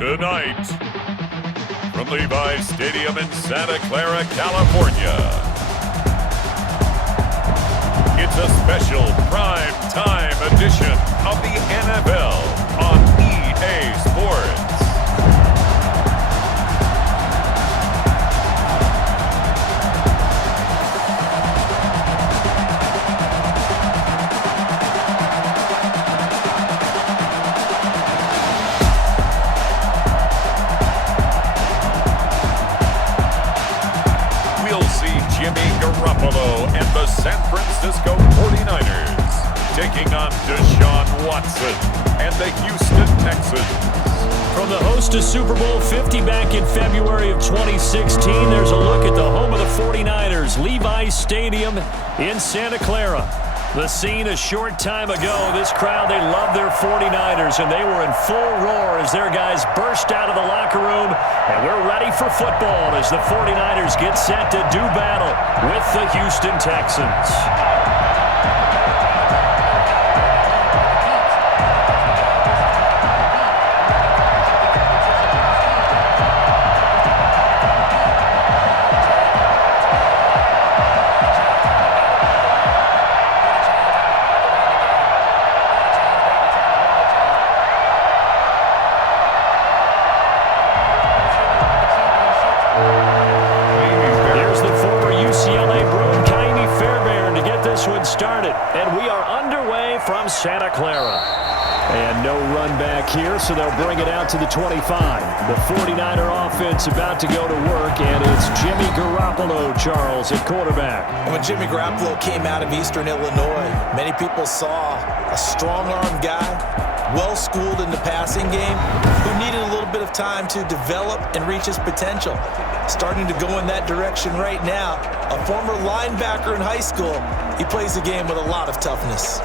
Tonight, from Levi's Stadium in Santa Clara, California, it's a special prime time edition of the NFL on EA Sports. And the San Francisco 49ers taking on Deshaun Watson and the Houston Texans. From the host to Super Bowl 50 back in February of 2016, there's a look at the home of the 49ers, Levi's Stadium in Santa Clara. The scene a short time ago, this crowd, they love their 49ers, and they were in full roar as their guys burst out of the locker room, and we're ready for football as the 49ers get set to do battle with the Houston Texans. Santa Clara. And no run back here, so they'll bring it out to the 25. The 49er offense about to go to work, and it's Jimmy Garoppolo, Charles, at quarterback. When Jimmy Garoppolo came out of Eastern Illinois, many people saw a strong-arm guy, well-schooled in the passing game, who needed a little bit of time to develop and reach his potential. Starting to go in that direction right now. A former linebacker in high school, he plays the game with a lot of toughness.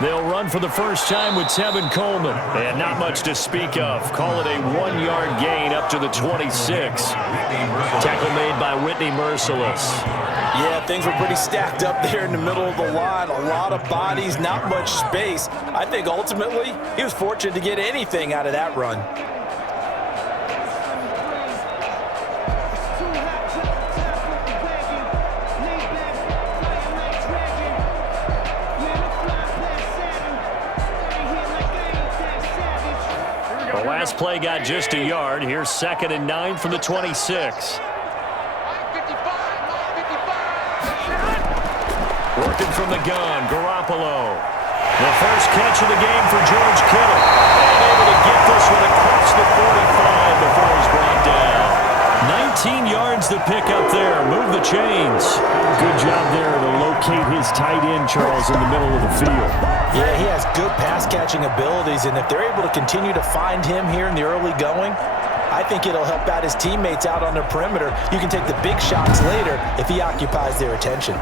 They'll run for the first time with Tevin Coleman. And not much to speak of. Call it a 1-yard gain up to the 26. Tackle made by Whitney Merciless. Yeah, things were pretty stacked up there in the middle of the line. A lot of bodies, not much space. I think ultimately he was fortunate to get anything out of that run. Last play got just a yard. Here's 2nd and 9 from the 26. Working from the gun, Garoppolo. The first catch of the game for George Kittle. And able to get this one across the 45 before he's brought down. 19 yards to pick up there. Move the chains. Good job there to locate his tight end, Charles, in the middle of the field. Yeah, he has good pass-catching abilities, and if they're able to continue to find him here in the early going, I think it'll help out his teammates out on the perimeter. You can take the big shots later if he occupies their attention.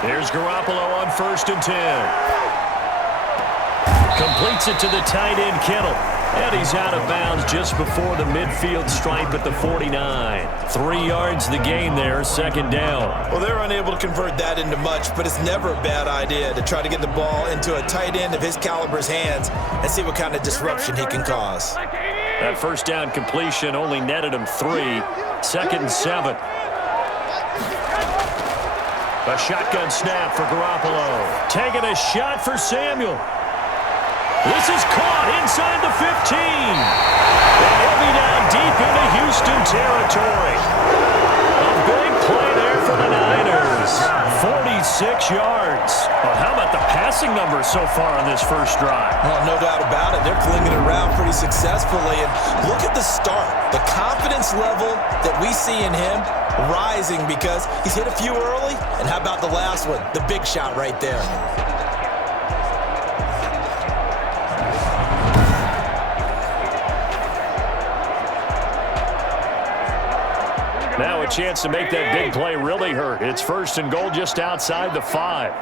There's Garoppolo on 1st and 10. Completes it to the tight end, Kittle. And he's out of bounds just before the midfield stripe at the 49. 3 yards the gain there, 2nd down. Well, they're unable to convert that into much, but it's never a bad idea to try to get the ball into a tight end of his caliber's hands and see what kind of disruption he can cause. That first down completion only netted him 3. 2nd and 7. A shotgun snap for Garoppolo. Taking a shot for Samuel. This is caught inside the 15. And he'll be down deep into Houston territory. A big play there for the Niners. 46 yards. Well, how about the passing numbers so far on this first drive? Well, no doubt about it. They're flinging it around pretty successfully. And look at the start. The confidence level that we see in him rising because he's hit a few early. And how about the last one? The big shot right there. Now a chance to make that big play really hurt. It's 1st and goal just outside the 5.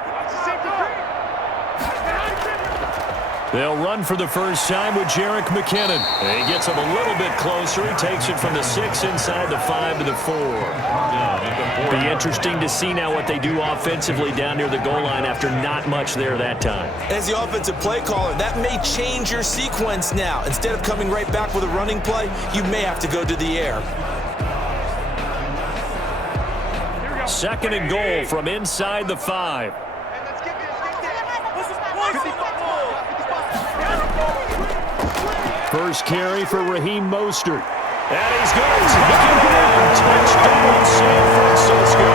They'll run for the first time with Jerick McKinnon. And he gets him a little bit closer. He takes it from the 6 inside the 5 to the 4. Be interesting to see now what they do offensively down near the goal line after not much there that time. As the offensive play caller, that may change your sequence now. Instead of coming right back with a running play, you may have to go to the air. 2nd and goal from inside the 5. First carry for Raheem Mostert. And he's going to take it in. Touchdown, San Francisco.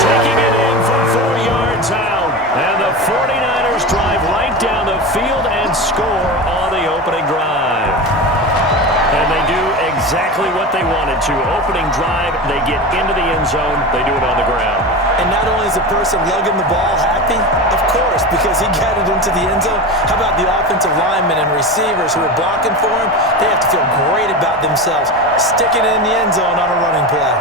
Taking it in from 4 yards out. And the 49ers drive right down the field and score on the opening drive. And they do exactly what they wanted to. Opening drive, they get into the end zone. They do it on the ground. And not only is the person lugging the ball happy, of course, because he got it into the end zone, how about the offensive linemen and receivers who are blocking for him? They have to feel great about themselves, sticking it in the end zone on a running play.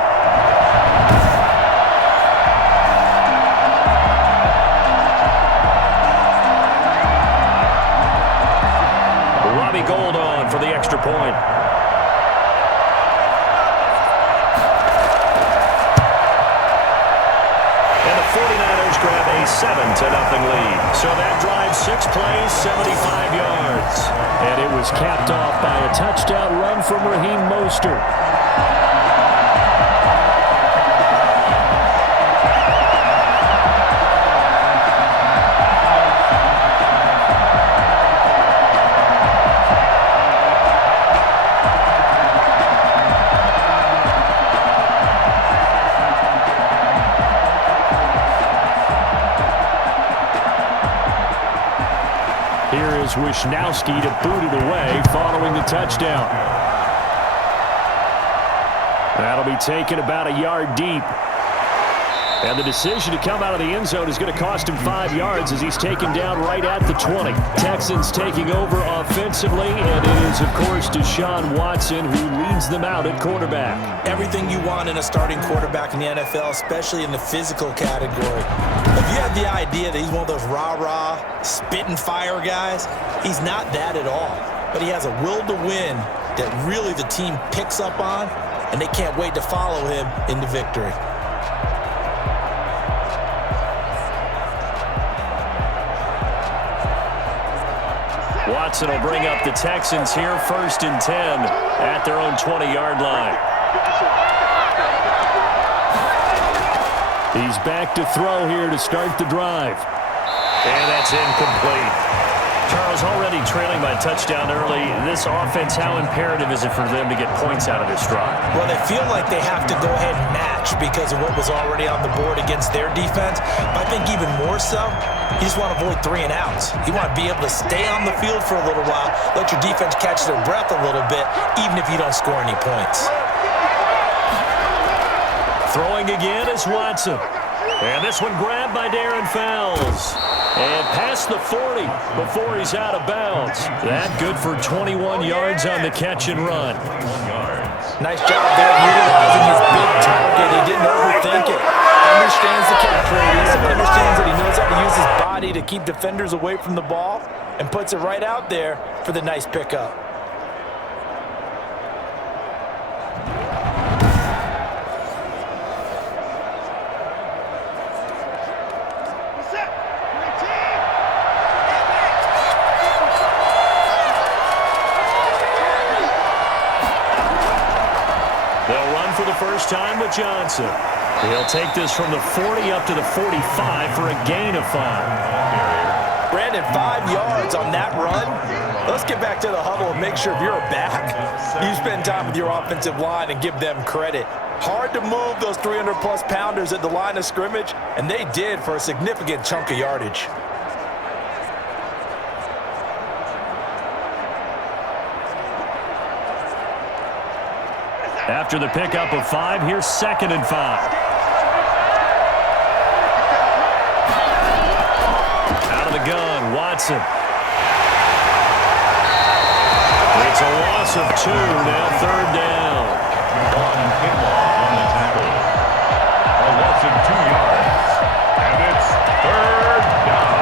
Robbie Gould on for the extra point. And the 49ers grab a 7-0 lead. So that drive, 6 plays, 75 yards. And it was capped off by a touchdown run from Raheem Mostert. Here is Wishnowski to boot it away following the touchdown. That'll be taken about a yard deep. And the decision to come out of the end zone is going to cost him 5 yards as he's taken down right at the 20. Texans taking over offensively, and it is, of course, Deshaun Watson who leads them out at quarterback. Everything you want in a starting quarterback in the NFL, especially in the physical category. If you have the idea that he's one of those rah-rah, spit-and-fire guys, he's not that at all. But he has a will to win that really the team picks up on, and they can't wait to follow him into victory. Watson will bring up the Texans here, 1st and 10 at their own 20-yard line. He's back to throw here to start the drive. And that's incomplete. Charles, already trailing by a touchdown early. This offense, how imperative is it for them to get points out of this drive? Well, they feel like they have to go ahead and match because of what was already on the board against their defense. But I think even more so, you just want to avoid 3 and outs. You want to be able to stay on the field for a little while, let your defense catch their breath a little bit, even if you don't score any points. Throwing again is Watson. And this one grabbed by Darren Fells. And past the 40 before he's out of bounds. That good for 21 yards on the catch and run. Nice job there utilizing his big target. He didn't overthink it. Understands the catch radius. Understands that he knows how to use his body to keep defenders away from the ball. And puts it right out there for the nice pickup. First time with Johnson. He'll take this from the 40 up to the 45 for a gain of 5. Brandon, 5 yards on that run. Let's get back to the huddle and make sure if you're a back, you spend time with your offensive line and give them credit. Hard to move those 300-plus pounders at the line of scrimmage, and they did for a significant chunk of yardage. After the pickup of 5, here's 2nd and 5. Out of the gun, Watson. It's a loss of 2, now 3rd down. Vaughn Kinlaw on the tackle. A loss of 2 yards. And it's 3rd down.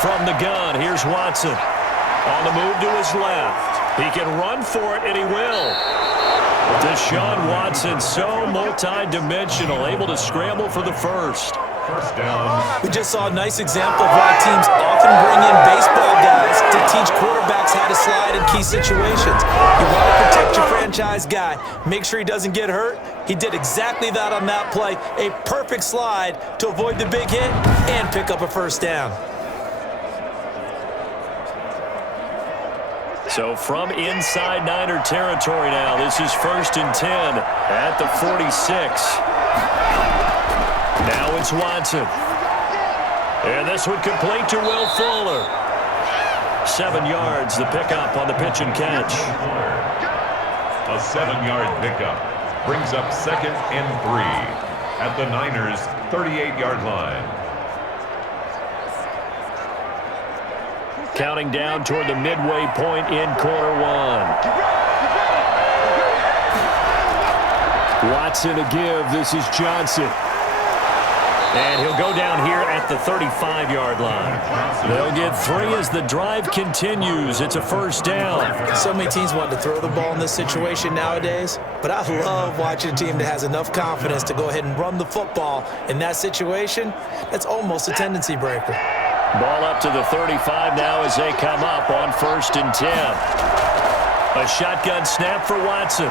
From the gun, here's Watson. On the move to his left. He can run for it, and he will. Deshaun Watson, so multi-dimensional, able to scramble for the first. First down. We just saw a nice example of why teams often bring in baseball guys to teach quarterbacks how to slide in key situations. You want to protect your franchise guy. Make sure he doesn't get hurt. He did exactly that on that play. A perfect slide to avoid the big hit and pick up a first down. So from inside Niner territory now, this is 1st and 10 at the 46. Now it's Watson. And this would complete to Will Fuller. 7 yards, the pickup on the pitch and catch. A 7-yard pickup brings up 2nd and 3 at the Niners' 38-yard line. Counting down toward the midway point in quarter one. Watson to give. This is Johnson. And he'll go down here at the 35-yard line. They'll get 3 as the drive continues. It's a first down. So many teams want to throw the ball in this situation nowadays, but I love watching a team that has enough confidence to go ahead and run the football in that situation. That's almost a tendency breaker. Ball up to the 35 now as they come up on 1st and 10. A shotgun snap for Watson.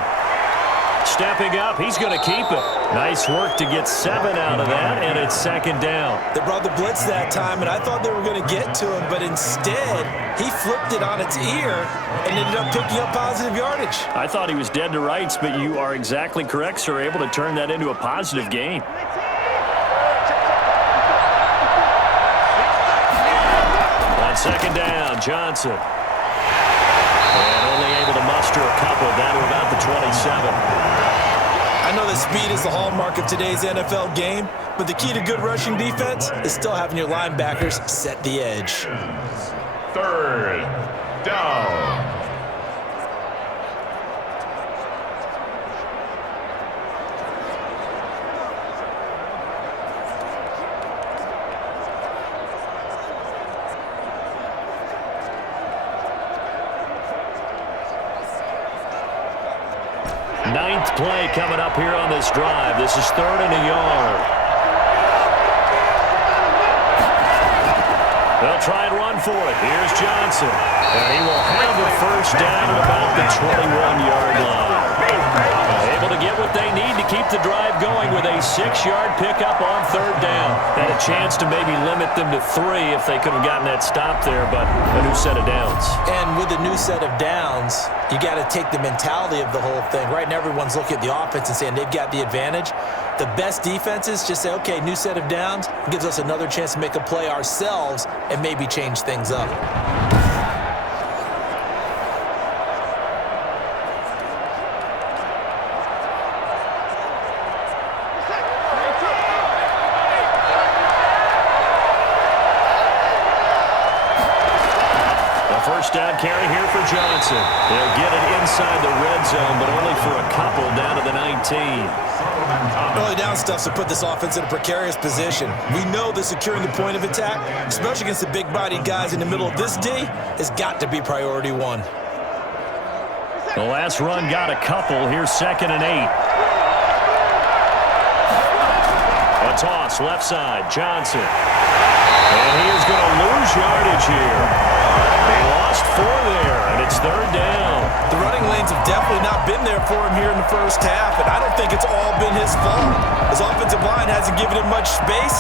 Stepping up, he's going to keep it. Nice work to get 7 out of that, and it's 2nd down. They brought the blitz that time, and I thought they were going to get to him, but instead, he flipped it on its ear and ended up picking up positive yardage. I thought he was dead to rights, but you are exactly correct, sir, able to turn that into a positive gain. On 2nd down, Johnson. And only able to muster a couple down to about the 27. I know that speed is the hallmark of today's NFL game, but the key to good rushing defense is still having your linebackers set the edge. 3rd down. Ninth play coming up here on this drive. This is 3rd and a yard. They'll try and run for it. Here's Johnson. And he will have the first down at about the 21-yard line. Able to get what they need to keep the drive going with a 6-yard pickup on 3rd down. Had a chance to maybe limit them to 3 if they could have gotten that stop there, but a new set of downs. And with a new set of downs, you got to take the mentality of the whole thing. Right now, everyone's looking at the offense and saying they've got the advantage. The best defenses just say, okay, new set of downs gives us another chance to make a play ourselves and maybe change things up. First down carry here for Johnson. They'll get it inside the red zone, but only for a couple down to the 19. Early down stuff to put this offense in a precarious position. We know that securing the point of attack, especially against the big-bodied guys in the middle of this D, has got to be priority 1. The last run got a couple. Here's 2nd and 8. A toss, left side, Johnson. And he is going to lose yardage here. They lost 4 there, and it's 3rd down. The running lanes have definitely not been there for him here in the first half, and I don't think it's all been his fault. His offensive line hasn't given him much space.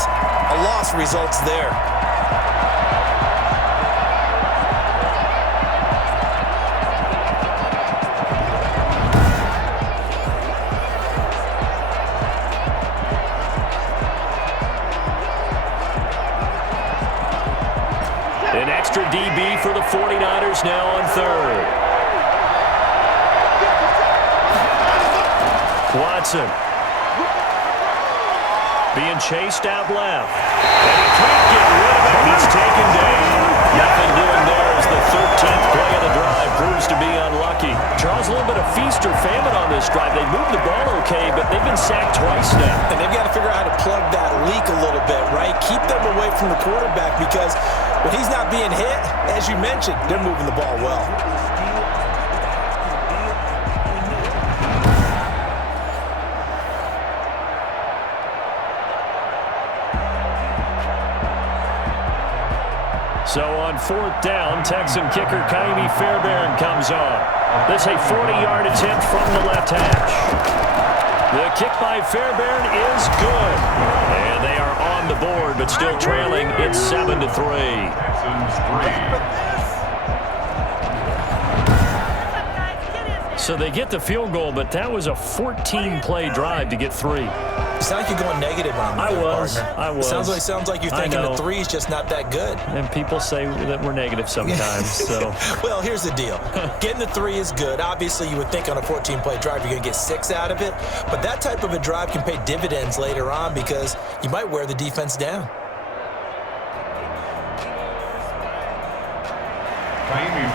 A loss results there. Extra DB for the 49ers now on third. Watson. Being chased out left. And he can't get rid of it. He's taken down. Nothing doing there as the 13th play of the drive proves to be unlucky. Charles, a little bit of feast or famine on this drive. They moved the ball okay, but they've been sacked twice now. And they've got to figure out how to plug that leak a little bit, right? Keep them away from the quarterback because when he's not being hit, as you mentioned, they're moving the ball well. So on fourth down, Texan kicker Kaimi Fairbairn comes on. This a 40-yard attempt from the left hash. The kick by Fairbairn is good. And they are on the board, but still trailing. It's 7-3. Texans 3. So they get the field goal, but that was a 14-play drive to get 3. It sounds like you're going negative on me. I was. Sounds like you're thinking the 3 is just not that good. And people say that we're negative sometimes. So. Well, here's the deal. Getting the 3 is good. Obviously, you would think on a 14-play drive you're going to get 6 out of it. But that type of a drive can pay dividends later on because you might wear the defense down.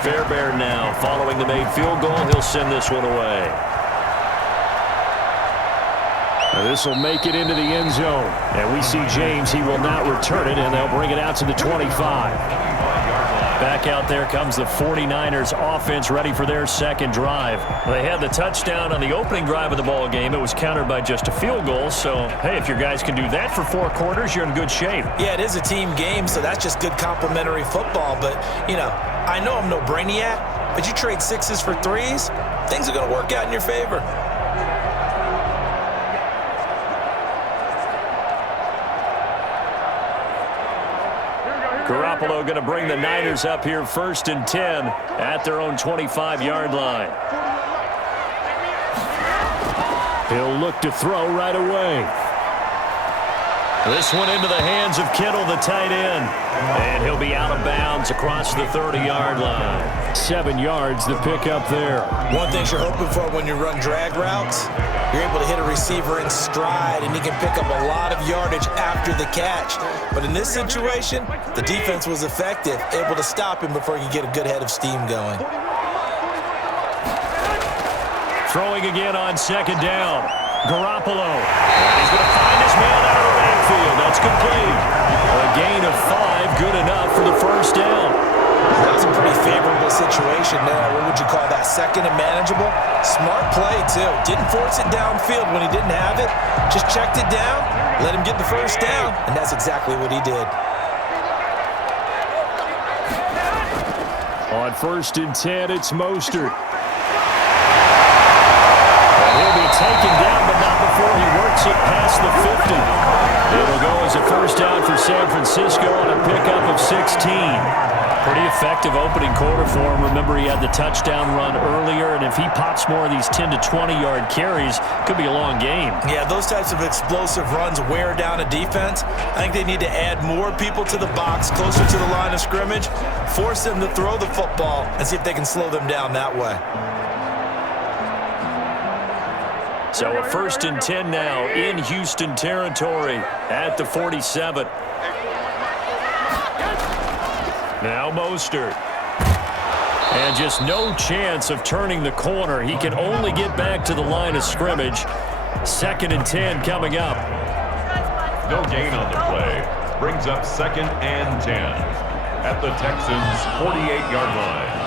Fairbairn now following the made field goal. He'll send this one away. This will make it into the end zone. And we see James. He will not return it, and they'll bring it out to the 25. Back out there comes the 49ers offense ready for their second drive. They had the touchdown on the opening drive of the ball game. It was countered by just a field goal. So, hey, if your guys can do that for 4 quarters, you're in good shape. Yeah, it is a team game, so that's just good complimentary football. But, you know, I know I'm no brainiac, but you trade 6s for 3s, things are going to work out in your favor. Garoppolo going to bring the Niners up here 1st and 10 at their own 25-yard line. He'll look to throw right away. This one into the hands of Kittle, the tight end. And he'll be out of bounds across the 30-yard line. 7 yards the pick up there. One thing you're hoping for when you run drag routes, you're able to hit a receiver in stride, and he can pick up a lot of yardage after the catch. But in this situation, the defense was effective, able to stop him before he could get a good head of steam going. Throwing again on 2nd down. Garoppolo. He's going to find his man out of the backfield. That's complete. A gain of 5, good enough for the 1st down. That was a pretty favorable situation there. What would you call that? 2nd and manageable? Smart play, too. Didn't force it downfield when he didn't have it. Just checked it down, let him get the 1st down, and that's exactly what he did. On 1st and 10, it's Mostert. He'll be taken down, but not before he works it past the 50. It'll go as a 1st down for San Francisco on a pickup of 16. Pretty effective opening quarter for him. Remember, he had the touchdown run earlier, and if he pops more of these 10 to 20-yard carries, could be a long game. Yeah, those types of explosive runs wear down a defense. I think they need to add more people to the box, closer to the line of scrimmage, force them to throw the football, and see if they can slow them down that way. So a 1st and 10 now in Houston territory at the 47. Now Mostert. And just no chance of turning the corner. He can only get back to the line of scrimmage. 2nd and 10 coming up. No gain on the play. Brings up 2nd and 10 at the Texans' 48-yard line.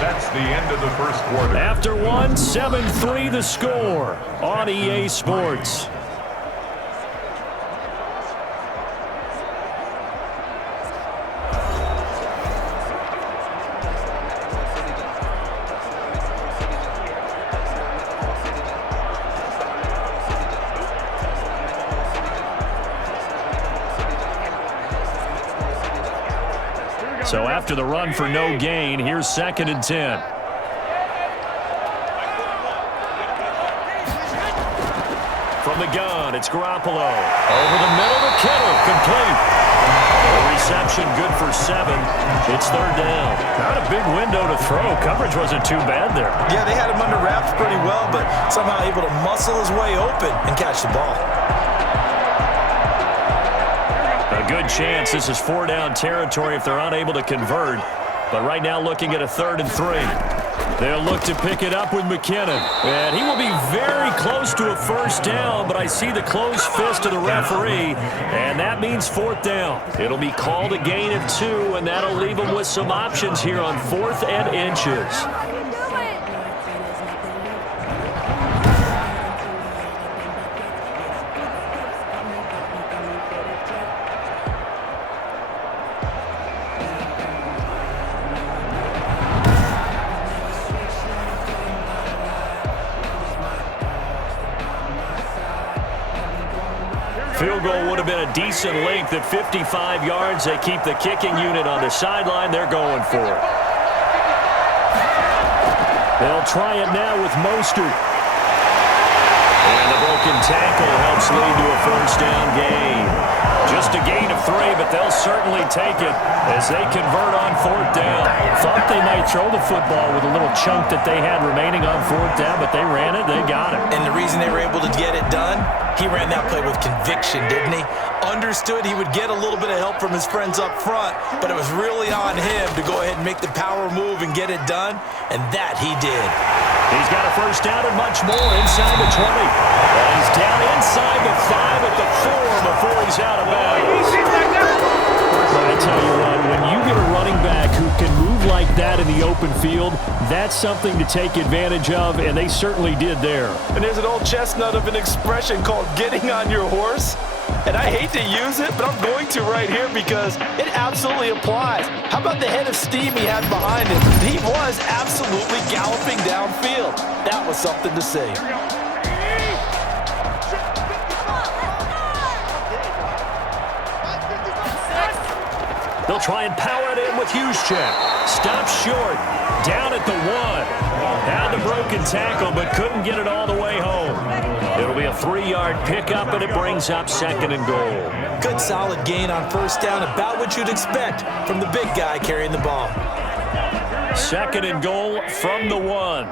That's the end of the 1st quarter. After one, 7-3 the score on EA Sports. So after the run for no gain, here's 2nd and 10. From the gun, it's Garoppolo. Over the middle to Kittle, complete. The reception good for 7. It's third down. Not a big window to throw. Coverage wasn't too bad there. Yeah, they had him under wraps pretty well, but somehow able to muscle his way open and catch the ball. A good chance this is 4-down territory if they're unable to convert. But right now looking at a 3rd and 3. They'll look to pick it up with McKinnon. And he will be very close to a first down, but I see the closed fist of the referee, and that means 4th down. It'll be called a gain of 2, and that'll leave them with some options here on 4th and inches. Field goal would have been a decent length at 55 yards. They keep the kicking unit on the sideline. They're going for it. They'll try it now with Mostert. And the broken tackle helps lead to a first down gain. Just a gain of 3, but they'll certainly take it as they convert on 4th down. Thought they might throw the football with a little chunk that they had remaining on 4th down, but they ran it, they got it. And the reason they were able to get it done, he ran that play with conviction, didn't he? Understood he would get a little bit of help from his friends up front, but it was really on him to go ahead and make the power move and get it done, and that he did. He's got a first down and much more inside the 20. And he's down inside the 5 at the 4 before he's out of bounds. I tell you what, when you get a running back who can move like that in the open field, that's something to take advantage of, and they certainly did there. And there's an old chestnut of an expression called getting on your horse. And I hate to use it, but I'm going to right here because it absolutely applies. How about the head of steam he had behind him? He was absolutely galloping downfield. That was something to see. They'll try and power it in with Juszczyk. Stops short. Down at the 1. Had the broken tackle, but couldn't get it all the way home. It'll be a 3-yard pickup, and it brings up 2nd and goal. Good solid gain on first down, about what you'd expect from the big guy carrying the ball. 2nd and goal from the 1.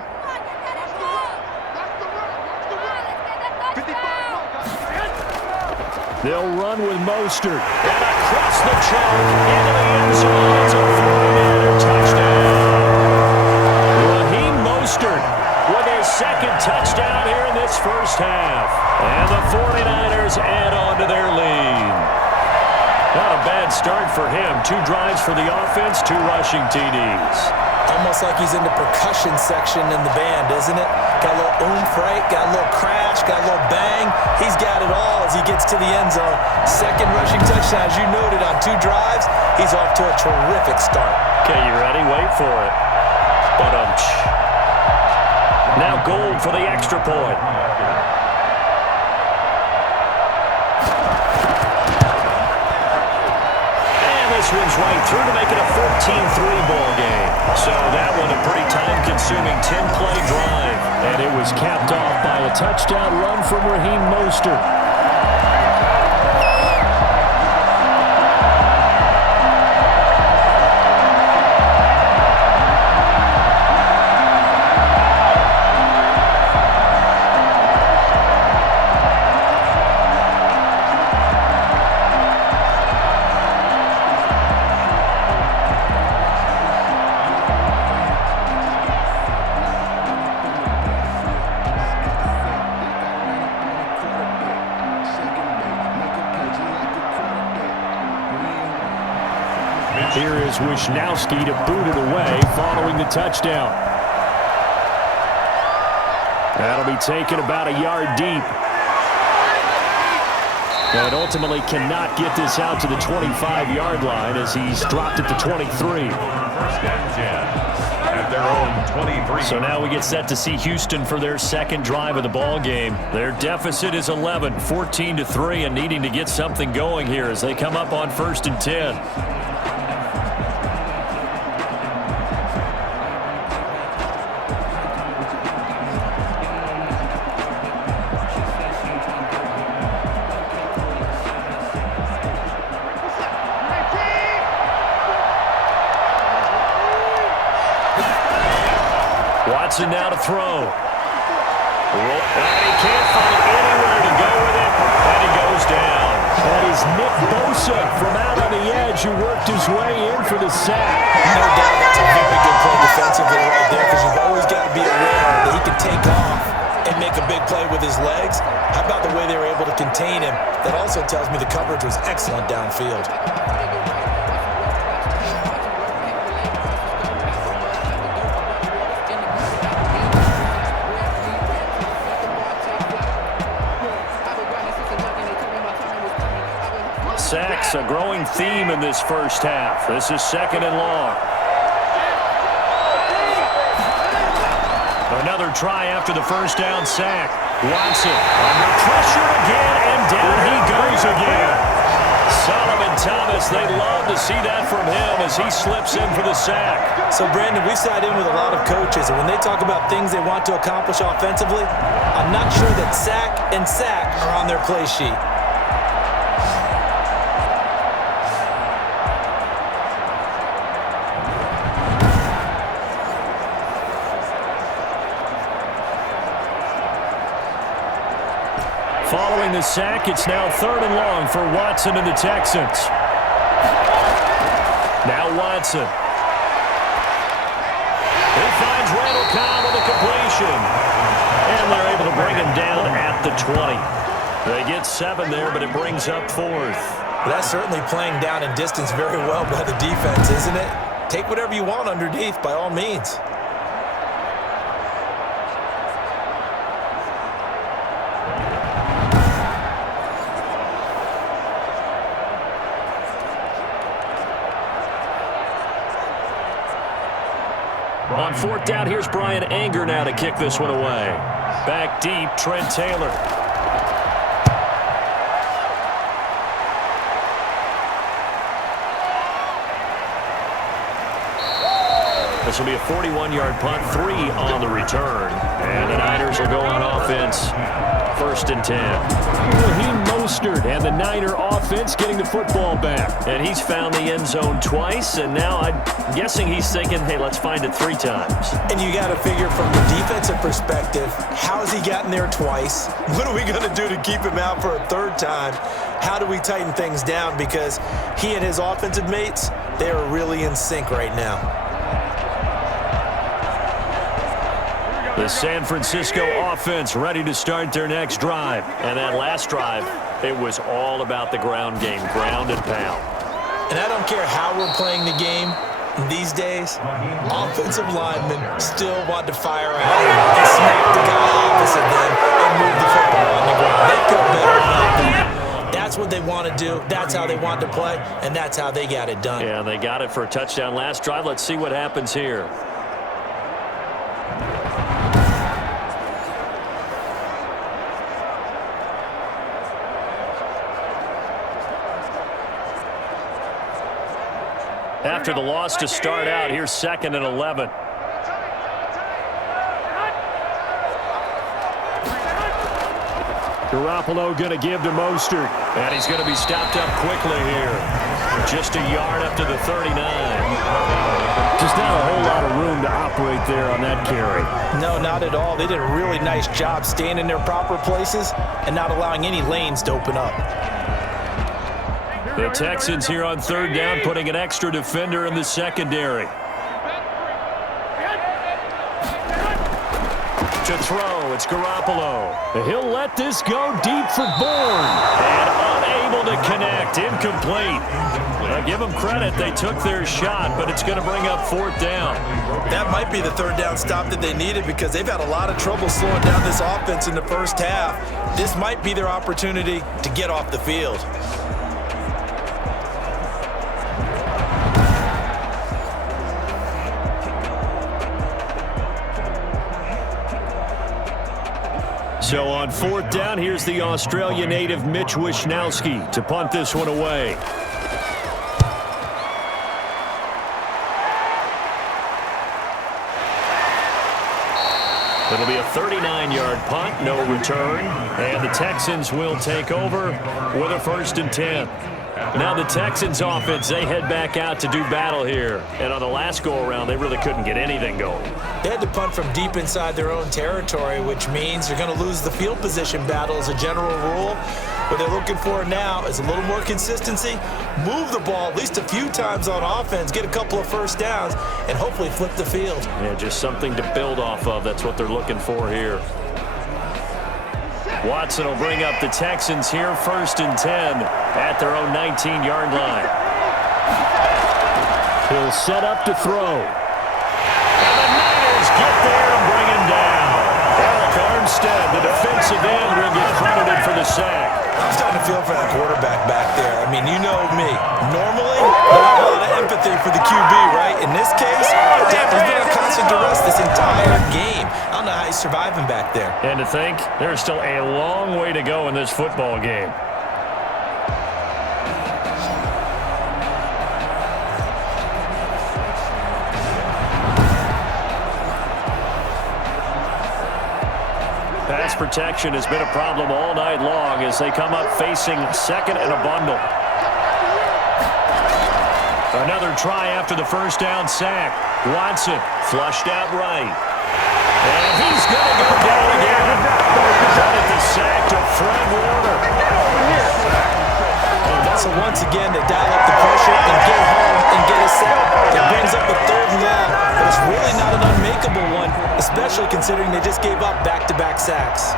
They'll run with Mostert. And across the chalk into the end zone. It's a 49er touchdown. Raheem Mostert with his 2nd touchdown here in this first half. And the 49ers add on to their lead. Not a bad start for him. 2 drives for the offense, 2 rushing TDs. Almost like he's in the percussion section in the band, isn't it? Got a little oomph, right? Got a little crash, got a little bang. He's got it all as he gets to the end zone. 2nd rushing touchdown, as you noted, on 2 drives. He's off to a terrific start. Okay, you ready? Wait for it. Ba-dum-tsh. Now Gold for the extra point. This one's right through to make it a 14-3 ball game. So that one a pretty time-consuming 10-play drive. And it was capped off by a touchdown run from Raheem Mostert. Here is Wisnowski to boot it away following the touchdown. That'll be taken about a yard deep. And ultimately cannot get this out to the 25-yard line as he's dropped it to 23. First and 10 at their own 23. So now we get set to see Houston for their 2nd drive of the ball game. Their deficit is 11, 14-3, and needing to get something going here as they come up on 1st and 10. Watson now to throw. And he can't find anywhere to go with it, and he goes down. That is Nick Bosa from out on the edge who worked his way in for the sack. No doubt that's a very good play defensively right there, because you've always got to be aware that he can take off and make a big play with his legs. How about the way they were able to contain him? That also tells me the coverage was excellent downfield. Sacks, a growing theme in this first half. This is 2nd and long. Another try after the first down sack. Watson under pressure again, and down he goes again. Solomon Thomas, they'd love to see that from him as he slips in for the sack. So, Brandon, we sat in with a lot of coaches, and when they talk about things they want to accomplish offensively, I'm not sure that sack and sack are on their play sheet. Following the sack, it's now 3rd and long for Watson and the Texans. Now Watson. He finds Randall Cobb with a completion. And they're able to bring him down at the 20. They get 7 there, but it brings up 4th. That's certainly playing down in distance very well by the defense, isn't it? Take whatever you want underneath, by all means. On 4th down, here's Brian Anger now to kick this one away. Back deep, Trent Taylor. This will be a 41-yard punt, 3 on the return. And the Niners will go on offense, 1st and 10. Raheem Mostert and the Niner offense getting the football back. And he's found the end zone twice, and now I'm guessing he's thinking, hey, let's find it 3 times. And you got to figure from the defensive perspective, how has he gotten there twice? What are we going to do to keep him out for a 3rd time? How do we tighten things down? Because he and his offensive mates, they are really in sync right now. The San Francisco offense ready to start their next drive. And that last drive, it was all about the ground game, ground and pound. And I don't care how we're playing the game these days, offensive linemen still want to fire out and smack the guy opposite them and move the football on the ground. They feel better about that. That's what they want to do. That's how they want to play, and that's how they got it done. Yeah, they got it for a touchdown last drive. Let's see what happens here. After the loss to start out, here's 2nd and 11. Garoppolo going to give to Mostert. And he's going to be stopped up quickly here. Just a yard up to the 39. Just not a whole lot of room to operate there on that carry. No, not at all. They did a really nice job staying in their proper places and not allowing any lanes to open up. The Texans here on 3rd down, putting an extra defender in the secondary. To throw, it's Garoppolo. He'll let this go deep for Bourne. And unable to connect, incomplete. Now give them credit, they took their shot, but it's going to bring up 4th down. That might be the 3rd down stop that they needed, because they've had a lot of trouble slowing down this offense in the first half. This might be their opportunity to get off the field. So on 4th down, here's the Australia native Mitch Wishnowsky to punt this one away. It'll be a 39-yard punt, no return, and the Texans will take over with a 1st and 10. Now the Texans offense, they head back out to do battle here. And on the last go-around, they really couldn't get anything going. They had to punt from deep inside their own territory, which means you're going to lose the field position battle as a general rule. What they're looking for now is a little more consistency, move the ball at least a few times on offense, get a couple of first downs, and hopefully flip the field. Yeah, just something to build off of. That's what they're looking for here. Watson will bring up the Texans here, 1st and 10 at their own 19-yard line. He'll set up to throw. And the Niners get there and bring him down. Eric Armstead, the defensive end, will get credited for the sack. I'm starting to feel for that quarterback back there. I mean, you know me. Normally, I have a lot of empathy for the QB, right? In this case, he's been on constant duress this entire game. I don't know how he's surviving back there. And to think, there's still a long way to go in this football game. Pass protection has been a problem all night long as they come up facing 2nd and a bundle. Another try after the first down sack. Watson flushed out right. And he's going to go down again. Credit the sack to Fred Warner. So once again, they dial up the pressure and get home and get a sack. It brings up a 3rd and long, but it's really not an unmakeable one, especially considering they just gave up back-to-back sacks.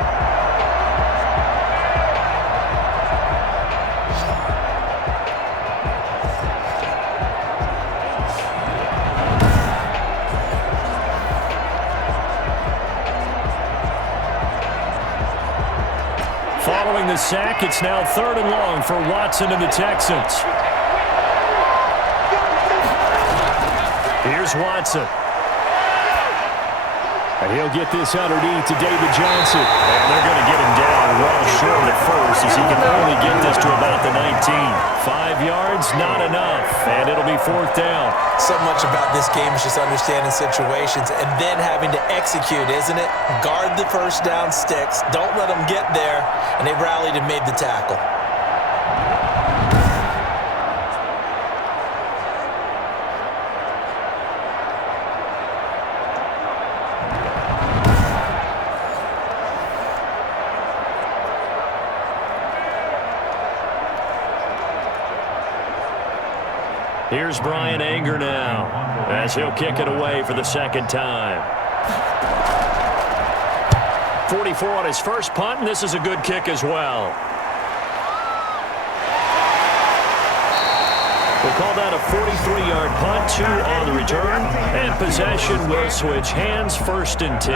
Following the sack, it's now 3rd and long for Watson and the Texans. Here's Watson. And he'll get this underneath to David Johnson. And they're going to get him down well short at first as he can only get this to about the 19. 5 yards, not enough. And it'll be 4th down. So much about this game is just understanding situations and then having to execute, isn't it? Guard the first down sticks. Don't let them get there. And they rallied and made the tackle. Here's Brian Anger now as he'll kick it away for the 2nd time. 44 on his first punt, and this is a good kick as well. We'll call that a 43-yard punt, 2 on the return, and possession will switch hands, 1st and 10.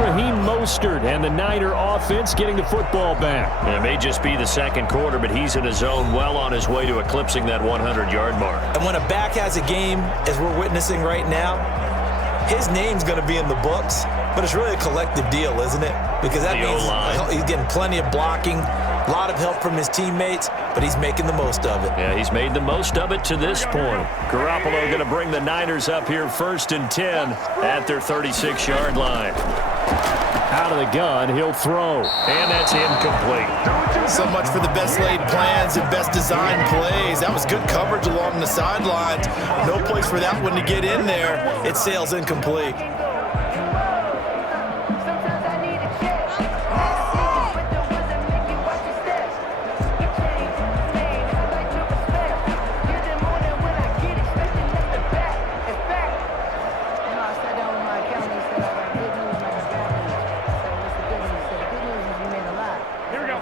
Raheem Mostert and the Niner offense getting the football back. It may just be the 2nd quarter, but he's in his zone, well on his way to eclipsing that 100-yard mark. And when a back has a game, as we're witnessing right now, his name's going to be in the books, but it's really a collective deal, isn't it? Because that means he's getting plenty of blocking, a lot of help from his teammates, but he's making the most of it. Yeah, he's made the most of it to this point. Garoppolo going to bring the Niners up here 1st and 10 at their 36-yard line. Out of the gun, he'll throw. And that's incomplete. So much for the best laid plans and best designed plays. That was good coverage along the sidelines. No place for that one to get in there. It sails incomplete.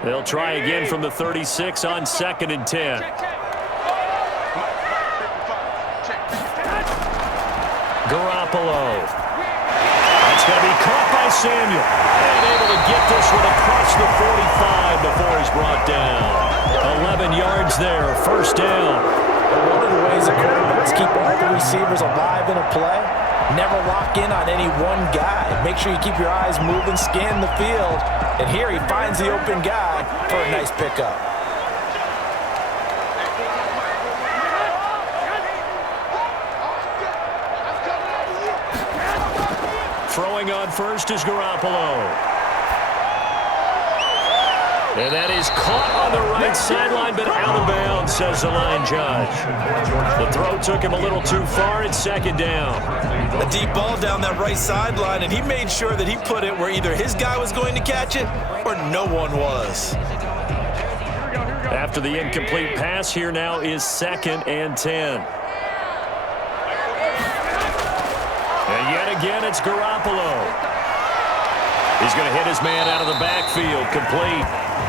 They'll try again from the 36 on 2nd and 10. Garoppolo. That's going to be caught by Samuel. And able to get this one across the 45 before he's brought down. 11 yards there, 1st down. One of the ways that quarterbacks keep all the receivers alive in a play, never lock in on any one guy. Make sure you keep your eyes moving, scan the field. And here he finds the open guy for a nice pickup. Throwing on first is Garoppolo. And that is caught on the right sideline, but out of bounds, says the line judge. The throw took him a little too far. It's second down. A deep ball down that right sideline, and he made sure that he put it where either his guy was going to catch it or no one was. After the incomplete pass, here now is 2nd and 10. And yet again, it's Garoppolo. He's going to hit his man out of the backfield, complete.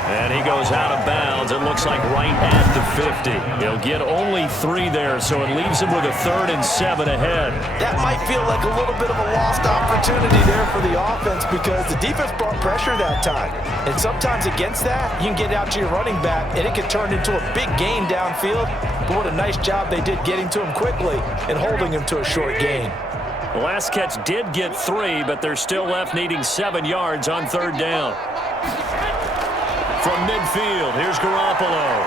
And he goes out of bounds. It looks like right at the 50. He'll get only 3 there, so it leaves him with a 3rd and 7 ahead. That might feel like a little bit of a lost opportunity there for the offense because the defense brought pressure that time. And sometimes against that, you can get out to your running back, and it can turn into a big gain downfield. But what a nice job they did getting to him quickly and holding him to a short gain. The last catch did get 3, but they're still left needing 7 yards on 3rd down. From midfield, here's Garoppolo.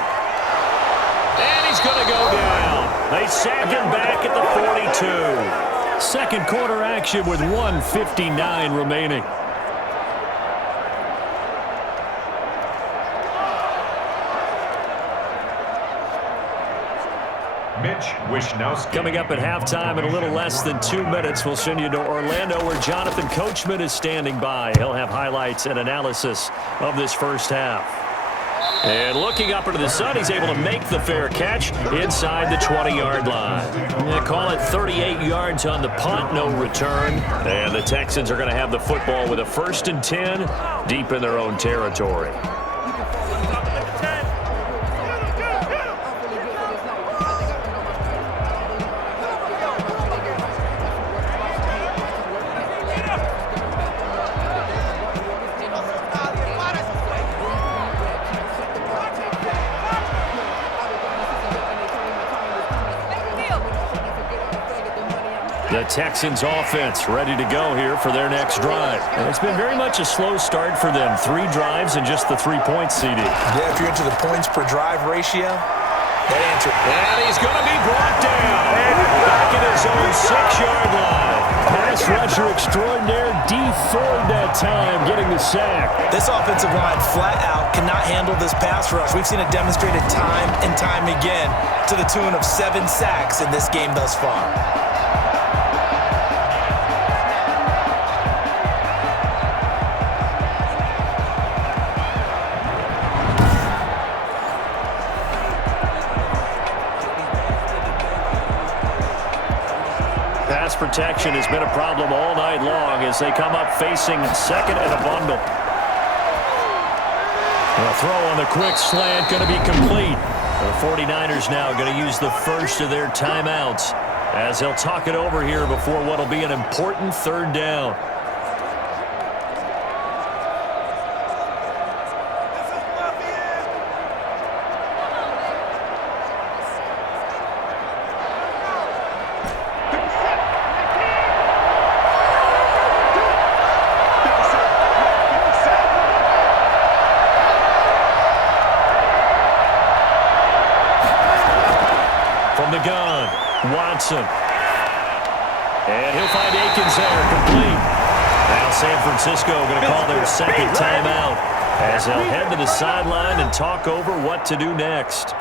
And he's going to go down. They sack him back at the 42. Second quarter action with 1:59 remaining. Mitch Wishnowsky. Coming up at halftime in a little less than 2 minutes, we'll send you to Orlando where Jonathan Coachman is standing by. He'll have highlights and analysis of this first half. And looking up into the sun, he's able to make the fair catch inside the 20-yard line. They call it 38 yards on the punt, no return. And the Texans are going to have the football with a 1st and 10 deep in their own territory. The Texans offense ready to go here for their next drive. And it's been very much a slow start for them. 3 drives and just the 3 points, CD. Yeah, if you're into the points per drive ratio, that answer. And he's going to be brought down. Back at his own 6-yard line. Pass rusher extraordinaire, D Ford that time, getting the sack. This offensive line flat out cannot handle this pass rush. We've seen it demonstrated time and time again to the tune of 7 sacks in this game thus far. Pass protection has been a problem all night long as they come up facing 2nd and a bundle. A throw on the quick slant going to be complete. The 49ers now going to use the first of their timeouts as they'll talk it over here before what will be an important 3rd down. Watson. And he'll find Akins there, complete. Now San Francisco going to call their 2nd timeout as they'll head to the sideline and talk over what to do next.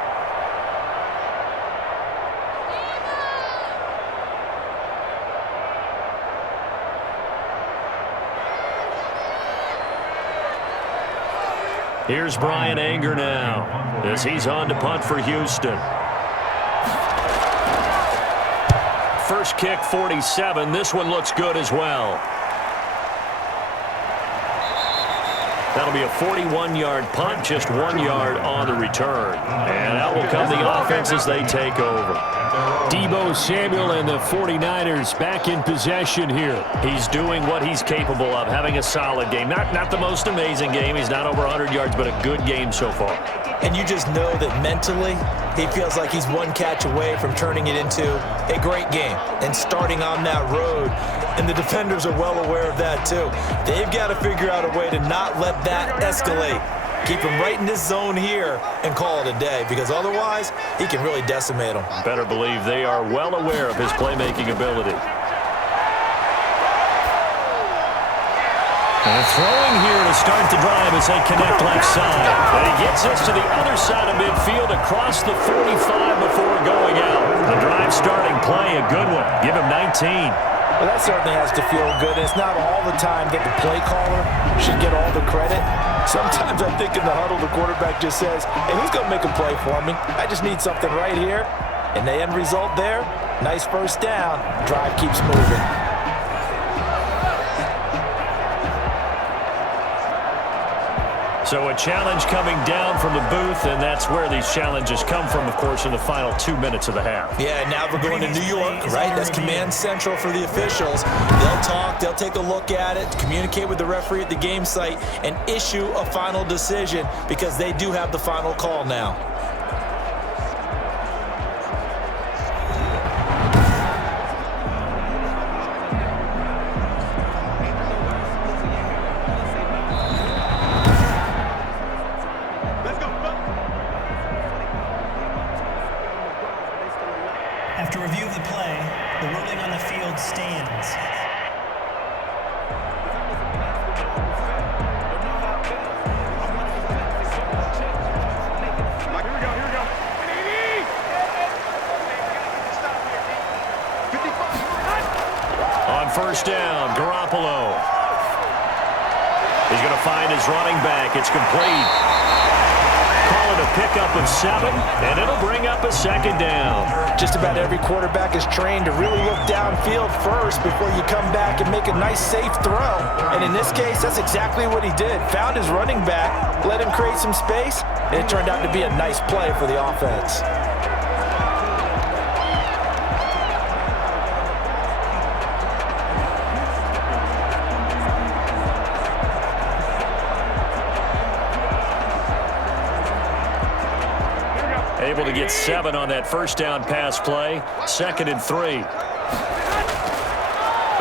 Here's Brian Anger now as he's on to punt for Houston. First kick, 47. This one looks good as well. That'll be a 41-yard punt, just 1 yard on the return. And out will come the offense as they take over. Deebo Samuel and the 49ers back in possession here. He's doing what he's capable of, having a solid game. Not the most amazing game. He's not over 100 yards, but a good game so far. And you just know that mentally, he feels like he's 1 catch away from turning it into a great game and starting on that road. And the defenders are well aware of that, too. They've got to figure out a way to not let that escalate. Keep him right in this zone here and call it a day, because otherwise, he can really decimate them. Better believe they are well aware of his playmaking ability. And throwing here to to start the drive as they connect left side. And he gets us to the other side of midfield across the 45 before going out. The drive starting play, a good one. Give him 19. Well, that certainly has to feel good. It's not all the time that the play caller should get all the credit. Sometimes I think in the huddle, the quarterback just says, hey, who's going to make a play for me? I just need something right here. And the end result there, nice first down. Drive keeps moving. So a challenge coming down from the booth, and that's where these challenges come from, of course, in the final 2 minutes of the half. Yeah, now we're going to New York, right? That's command central for the officials. They'll talk, they'll take a look at it, communicate with the referee at the game site, and issue a final decision because they do have the final call now. After review of the play, the ruling on the field stands. On first down, Garoppolo. He's going to find his running back. It's complete. Call it a pickup of 7, and it'll bring up a second down. Just about every quarterback is trained to really look downfield first before you come back and make a nice, safe throw. And in this case, that's exactly what he did. Found his running back, let him create some space, and it turned out to be a nice play for the offense. Able to get 7 on that first down pass play. 2nd and 3.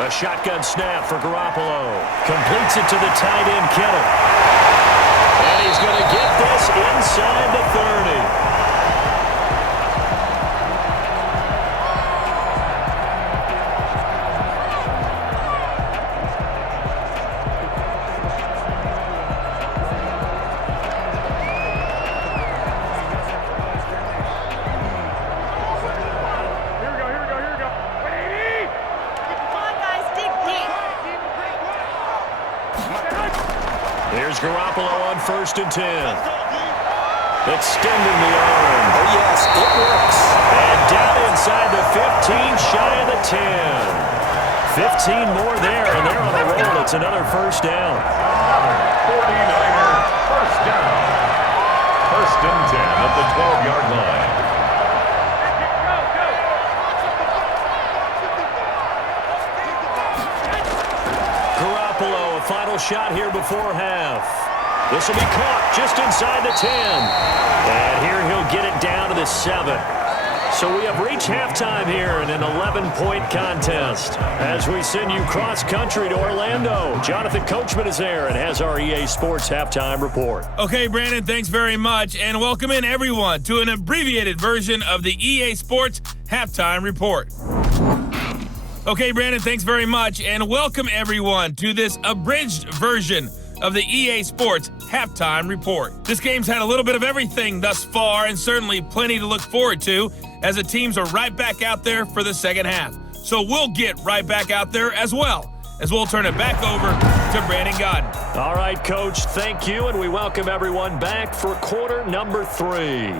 A shotgun snap for Garoppolo. Completes it to the tight end, Kittle. And he's going to get this inside the 30. Here's Garoppolo on 1st and 10. Extending the arm. Oh, yes, it works. And down inside the 15, shy of the 10. 15 more there, and they're on a roll. It's another first down. 49er first down. 1st and 10 at the 12-yard line. Garoppolo, a final shot here before half. This will be caught just inside the 10. And here he'll get it down to the 7. So we have reached halftime here in an 11-point contest. As we send you cross-country to Orlando, Jonathan Coachman is there and has our EA Sports halftime report. Okay, Brandon, thanks very much, and welcome in everyone to an abbreviated version of the EA Sports halftime report. Okay, Brandon, thanks very much, and welcome everyone to this abridged version of the EA Sports halftime report. This game's had a little bit of everything thus far, and certainly plenty to look forward to, as the teams are right back out there for the second half. So we'll get right back out there as well, as we'll turn it back over to Brandon Godden. All right, Coach, thank you, and we welcome everyone back for quarter number 3.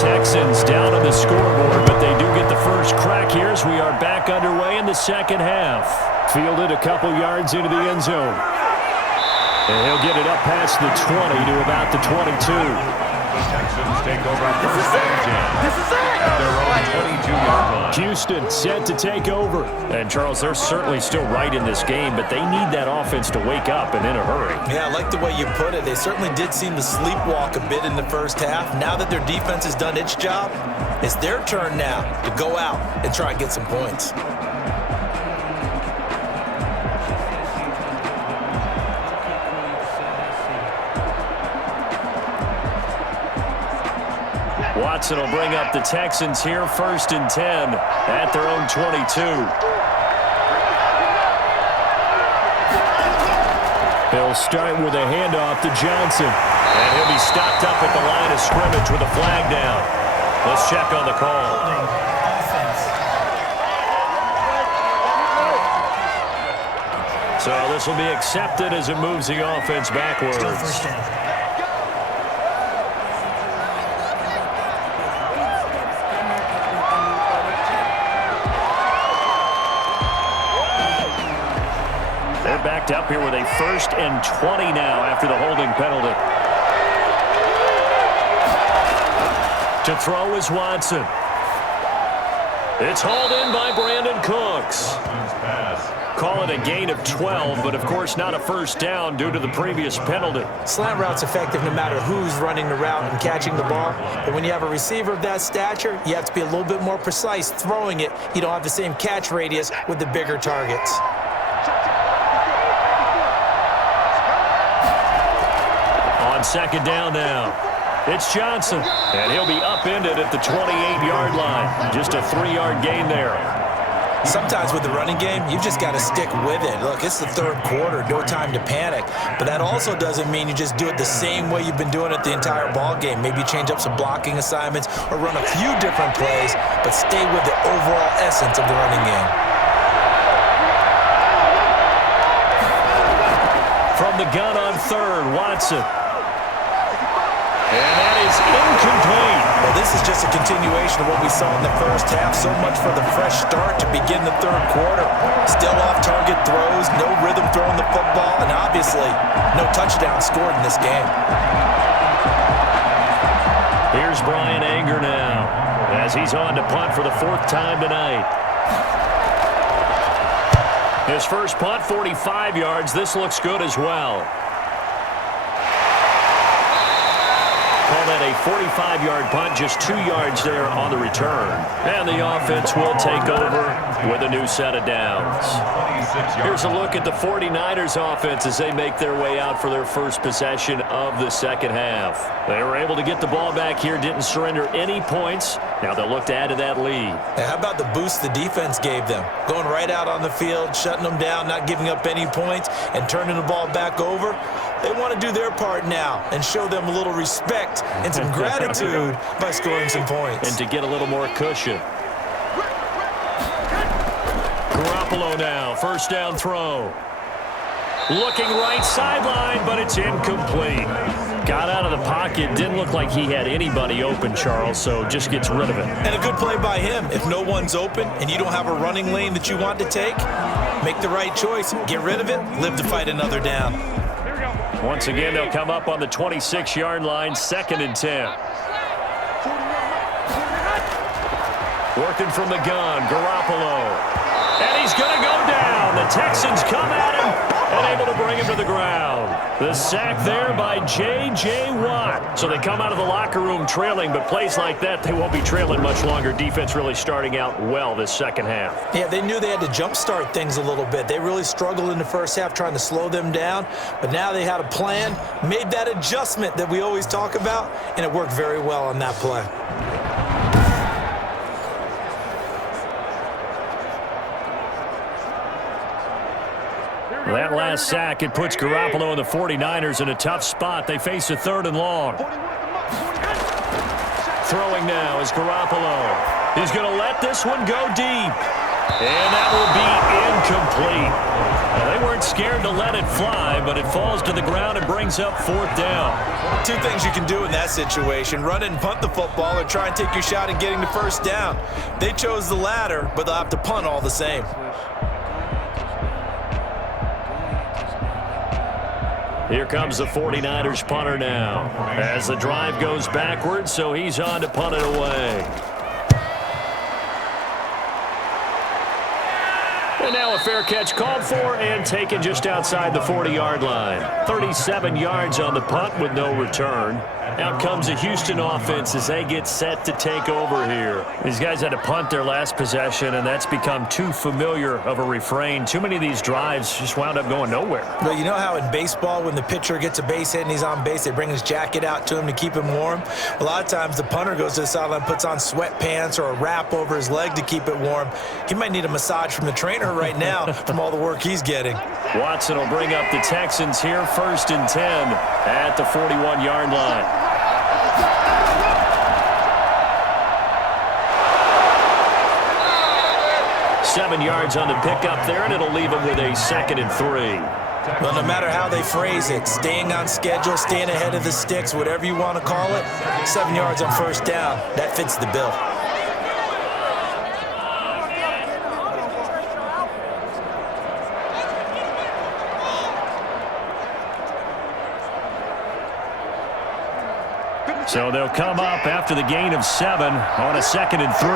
Texans down on the scoreboard, but they do get the first crack here as we are back underway in the second half. Fielded a couple yards into the end zone. And he'll get it up past the 20 to about the 22. The Texans take over 1st and 10 at their own 22-yard line. Houston set to take over. And, Charles, they're certainly still right in this game, but they need that offense to wake up and in a hurry. Yeah, I like the way you put it. They certainly did seem to sleepwalk a bit in the first half. Now that their defense has done its job, it's their turn now to go out and try and get some points. Watson will bring up the Texans here, 1st and 10 at their own 22. He'll start with a handoff to Johnson. And he'll be stopped up at the line of scrimmage with a flag down. Let's check on the call. Holding offense. So this will be accepted as it moves the offense backwards. Still first down. Backed up here with a 1st and 20 now after the holding penalty. To throw is Watson. It's hauled in by Brandon Cooks. Call it a gain of 12, but of course not a first down due to the previous penalty. Slant route's effective no matter who's running the route and catching the ball. But when you have a receiver of that stature, you have to be a little bit more precise throwing it. You don't have the same catch radius with the bigger targets. On 2nd down now, it's Johnson, and he'll be upended at the 28-yard line. Just a 3-yard gain there. Sometimes with the running game, you've just got to stick with it. Look, it's the 3rd quarter, no time to panic. But that also doesn't mean you just do it the same way you've been doing it the entire ball game. Maybe change up some blocking assignments or run a few different plays, but stay with the overall essence of the running game. From the gun on 3rd, Watson. And that is incomplete. Well, this is just a continuation of what we saw in the first half. So much for the fresh start to begin the 3rd quarter. Still off-target throws, no rhythm throwing the football, and obviously no touchdown scored in this game. Here's Brian Anger now as he's on to punt for the 4th time tonight. His first punt, 45 yards. This looks good as well. Call that a 45-yard punt, just 2 yards there on the return. And the offense will take over with a new set of downs. Here's a look at the 49ers offense as they make their way out for their first possession of the 2nd half. They were able to get the ball back here, didn't surrender any points. Now they'll look to add to that lead. And how about the boost the defense gave them? Going right out on the field, shutting them down, not giving up any points, and turning the ball back over. They want to do their part now and show them a little respect and some gratitude by scoring some points. And to get a little more cushion. Garoppolo now, 1st down throw. Looking right sideline, but it's incomplete. Got out of the pocket, didn't look like he had anybody open, Charles, so just gets rid of it. And a good play by him. If no one's open and you don't have a running lane that you want to take, make the right choice, get rid of it, live to fight another down. Once again, they'll come up on the 26-yard line, 2nd and 10. Working from the gun, Garoppolo. And he's going to go down. The Texans come at him and able to bring him to the ground. The sack there by J.J. Watt. So they come out of the locker room trailing, but plays like that, they won't be trailing much longer. Defense really starting out well this 2nd half. Yeah, they knew they had to jumpstart things a little bit. They really struggled in the first half trying to slow them down, but now they had a plan, made that adjustment that we always talk about, and it worked very well on that play. That last sack, it puts Garoppolo and the 49ers in a tough spot. They face a 3rd and long. Throwing now is Garoppolo. He's going to let this one go deep. And that will be incomplete. Now, they weren't scared to let it fly, but it falls to the ground and brings up 4th down. 2 things you can do in that situation: run and punt the football or try and take your shot at getting the 1st down. They chose the latter, but they'll have to punt all the same. Here comes the 49ers punter now as the drive goes backwards, so he's on to punt it away. And now a fair catch called for and taken just outside the 40-yard line. 37 yards on the punt with no return. Out comes the Houston offense as they get set to take over here. These guys had to punt their last possession, and that's become too familiar of a refrain. Too many of these drives just wound up going nowhere. But you know how in baseball, when the pitcher gets a base hit and he's on base, they bring his jacket out to him to keep him warm? A lot of times the punter goes to the sideline, puts on sweatpants or a wrap over his leg to keep it warm. He might need a massage from the trainer right now from all the work he's getting. Watson will bring up the Texans here, 1st and 10 at the 41-yard line. Seven yards on the pickup there, and it'll leave him with a 2nd and 3. Well, no matter how they phrase it, staying on schedule, staying ahead of the sticks, whatever you want to call it, 7 yards on 1st down, that fits the bill. So they'll come up after the gain of 7 on a 2nd and 3.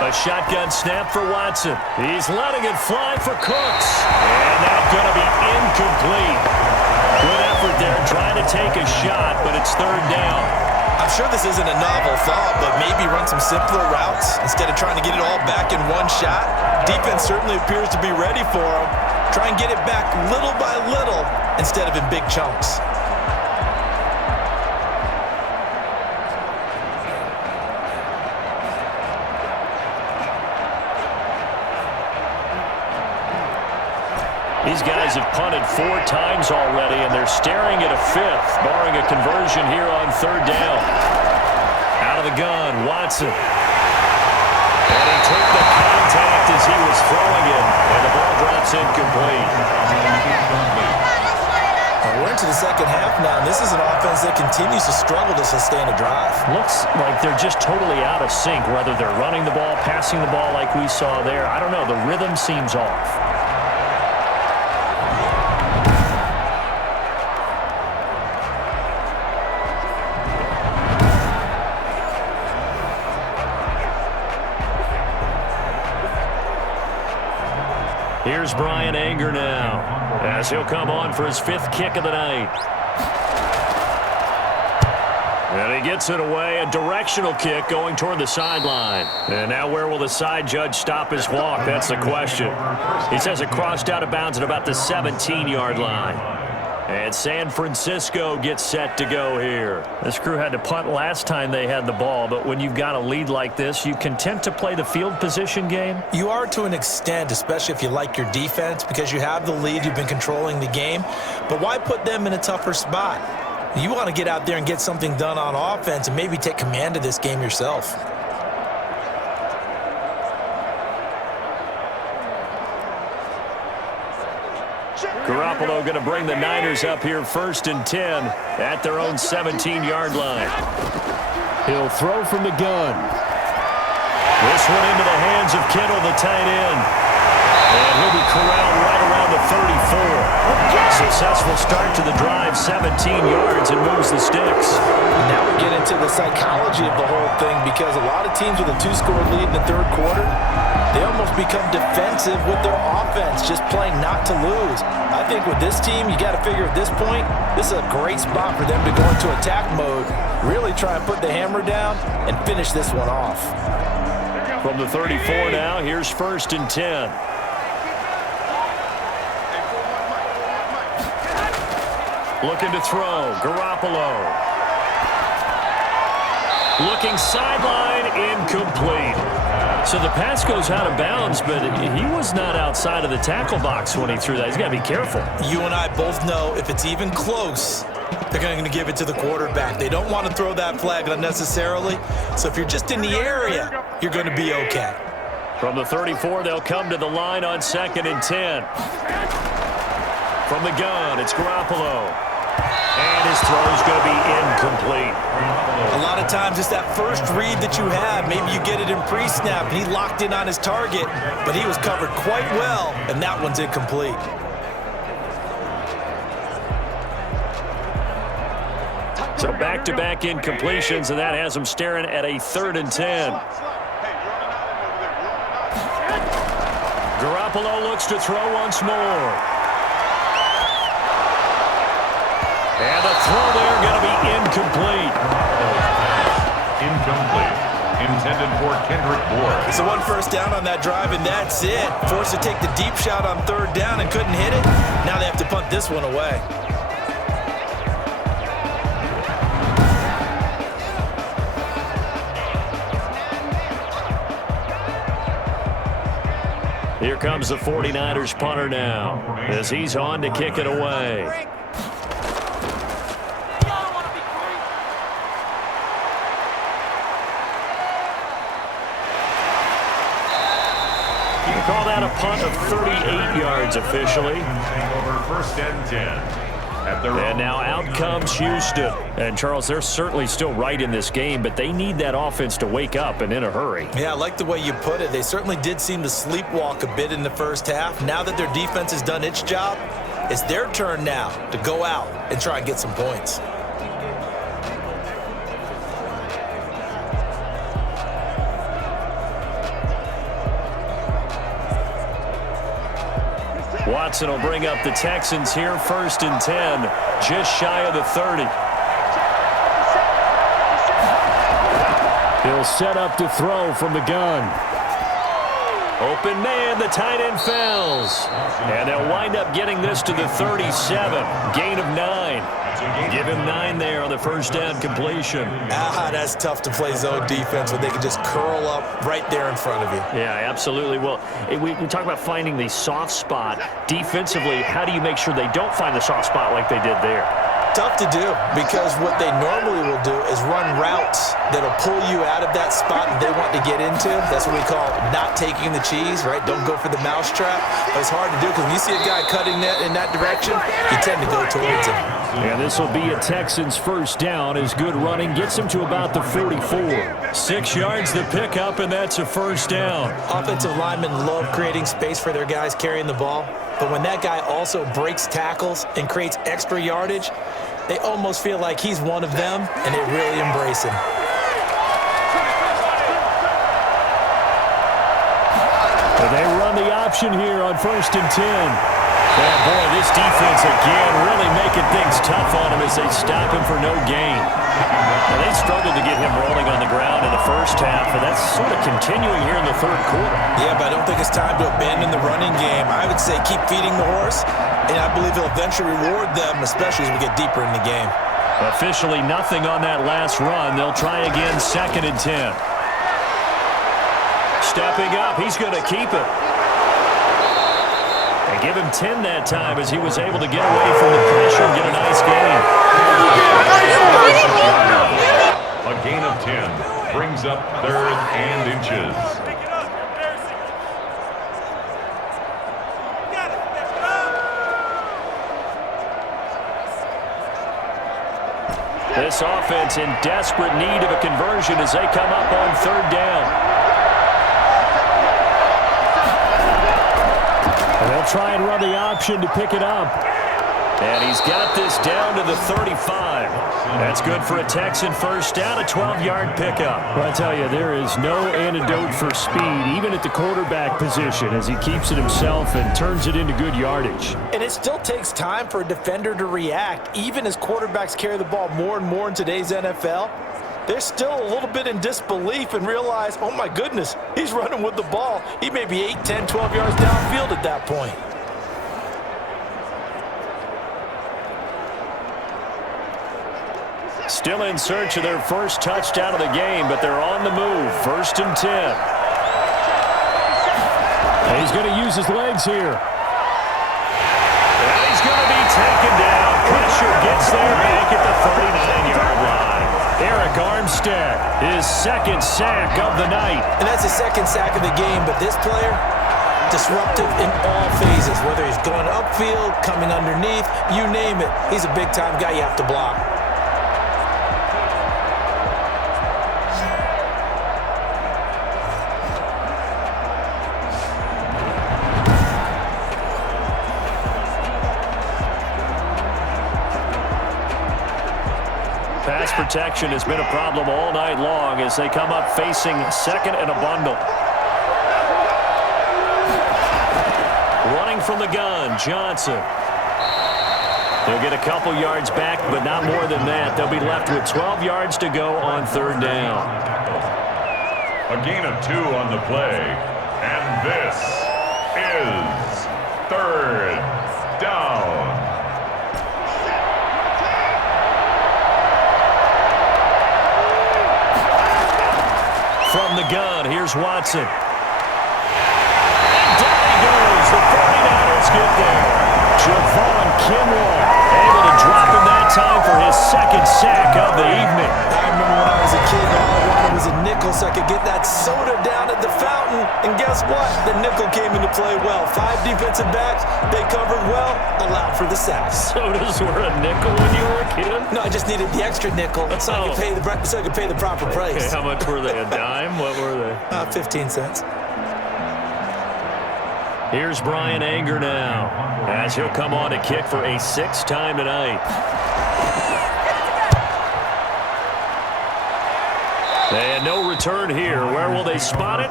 A shotgun snap for Watson. He's letting it fly for Cooks. And that's going to be incomplete. Good effort there trying to take a shot, but it's 3rd down. I'm sure this isn't a novel thought, but maybe run some simpler routes instead of trying to get it all back in one shot. Defense certainly appears to be ready for him. Try and get it back little by little instead of in big chunks. These guys have punted 4 times already, and they're staring at a 5th, barring a conversion here on 3rd down. Out of the gun, Watson. And he took the contact as he was throwing it, and the ball drops incomplete. We're into the 2nd half now, and this is an offense that continues to struggle to sustain a drive. Looks like they're just totally out of sync, whether they're running the ball, passing the ball like we saw there. I don't know. The rhythm seems off. Here's Brian Anger now, as he'll come on for his 5th kick of the night. And he gets it away, a directional kick going toward the sideline. And now where will the side judge stop his walk? That's the question. He says it crossed out of bounds at about the 17-yard line. And San Francisco gets set to go here. This crew had to punt last time they had the ball, but when you've got a lead like this, you content to play the field position game? You are to an extent, especially if you like your defense, because you have the lead, you've been controlling the game. But why put them in a tougher spot? You want to get out there and get something done on offense and maybe take command of this game yourself. Garoppolo going to bring the Niners up here 1st and 10 at their own 17-yard line. He'll throw from the gun. This one into the hands of Kittle, the tight end. And he'll be corralled right around the 34. Successful start to the drive, 17 yards, and moves the sticks. Now we get into the psychology of the whole thing, because a lot of teams with a 2-score lead in the 3rd quarter, they almost become defensive with their offense, just playing not to lose. I think with this team, you got to figure at this point, this is a great spot for them to go into attack mode, really try and put the hammer down and finish this one off. From the 34 now, here's 1st and 10. Looking to throw, Garoppolo. Looking sideline, incomplete. So the pass goes out of bounds, but he was not outside of the tackle box when he threw that. He's got to be careful. You and I both know if it's even close, they're going to give it to the quarterback. They don't want to throw that flag unnecessarily. So if you're just in the area, you're going to be okay. From the 34, they'll come to the line on 2nd and 10. From the gun, it's Garoppolo. And his throw is going to be incomplete. A lot of times it's that first read that you have. Maybe you get it in pre-snap, and he locked in on his target, but he was covered quite well, and that one's incomplete. So back-to-back incompletions, and that has him staring at a 3rd and 10. Garoppolo looks to throw once more. And the throw there going to be incomplete. Incomplete. Intended for Kendrick Ward. It's a 1 first down on that drive, and that's it. Forced to take the deep shot on 3rd down and couldn't hit it. Now they have to punt this one away. Here comes the 49ers punter now as he's on to kick it away. You can call that a punt of 38 yards officially. Over 1st and 10. And now out comes Houston. And, Charles, they're certainly still right in this game, but they need that offense to wake up and in a hurry. Yeah, I like the way you put it. They certainly did seem to sleepwalk a bit in the first half. Now that their defense has done its job, it's their turn now to go out and try and get some points. Watson will bring up the Texans here, 1st and 10, just shy of the 30. He'll set up to throw from the gun. Open man, the tight end falls. And they'll wind up getting this to the 37, gain of 9. Give him 9 there on the 1st down completion. That's tough to play zone defense when they can just curl up right there in front of you. Yeah, absolutely. Well, we talk about finding the soft spot. Defensively, how do you make sure they don't find the soft spot like they did there? Tough to do, because what they normally will do is run routes that'll pull you out of that spot that they want to get into. That's what we call not taking the cheese, right? Don't go for the mousetrap. But it's hard to do because when you see a guy cutting that in that direction, you tend to go towards him. And this will be a Texans 1st down as good running gets him to about the 44. 6 yards the pickup, and that's a 1st down. Offensive linemen love creating space for their guys carrying the ball. But when that guy also breaks tackles and creates extra yardage, they almost feel like he's one of them, and they really embrace him. They run the option here on 1st and 10. Oh, boy, this defense again really making things tough on him as they stop him for no gain. Now, they struggled to get him rolling on the ground in the first half, and that's sort of continuing here in the 3rd quarter. Yeah, but I don't think it's time to abandon the running game. I would say keep feeding the horse, and I believe he'll eventually reward them, especially as we get deeper in the game. Officially nothing on that last run. They'll try again, 2nd and 10. Stepping up, he's going to keep it. They give him 10 that time as he was able to get away from the pressure and get a nice gain. A gain of 10 brings up 3rd and inches. This offense in desperate need of a conversion as they come up on 3rd down. And they'll try and run the option to pick it up. And he's got this down to the 35. That's good for a Texan 1st down, a 12-yard pickup. Well, I tell you, there is no antidote for speed, even at the quarterback position, as he keeps it himself and turns it into good yardage. And it still takes time for a defender to react, even as quarterbacks carry the ball more and more in today's NFL. They're still a little bit in disbelief and realize, oh my goodness, he's running with the ball. He may be 8, 10, 12 yards downfield at that point. Still in search of their first touchdown of the game, but they're on the move. 1st and 10. And he's going to use his legs here. And he's going to be taken down. Pressure gets there back at the 39-yard line. Eric Armstead, his 2nd sack of the night. And that's his 2nd sack of the game, but this player, disruptive in all phases, whether he's going upfield, coming underneath, you name it. He's a big-time guy you have to block. Pass protection has been a problem all night long as they come up facing 2nd and a bundle. Running from the gun, Johnson. They'll get a couple yards back, but not more than that. They'll be left with 12 yards to go on third down. A gain of 2 on the play, and this is third down. From the gun, here's Watson. And down he goes. The 49ers get there. Javon Kinlaw able to drop him that time for his second sack of the evening. I remember when I was a kid, all I wanted was a nickel so I could get that soda down at the fountain. And guess what? The nickel came into play well. 5 defensive backs, they covered well, allowed for the sacks. Sodas were a nickel when you were a kid? No, I just needed the extra nickel so I could pay the proper price. Okay, how much were they? A dime? What were they? 15 cents. Here's Brian Anger now, as he'll come on to kick for a 6th time tonight. And no return here. Where will they spot it?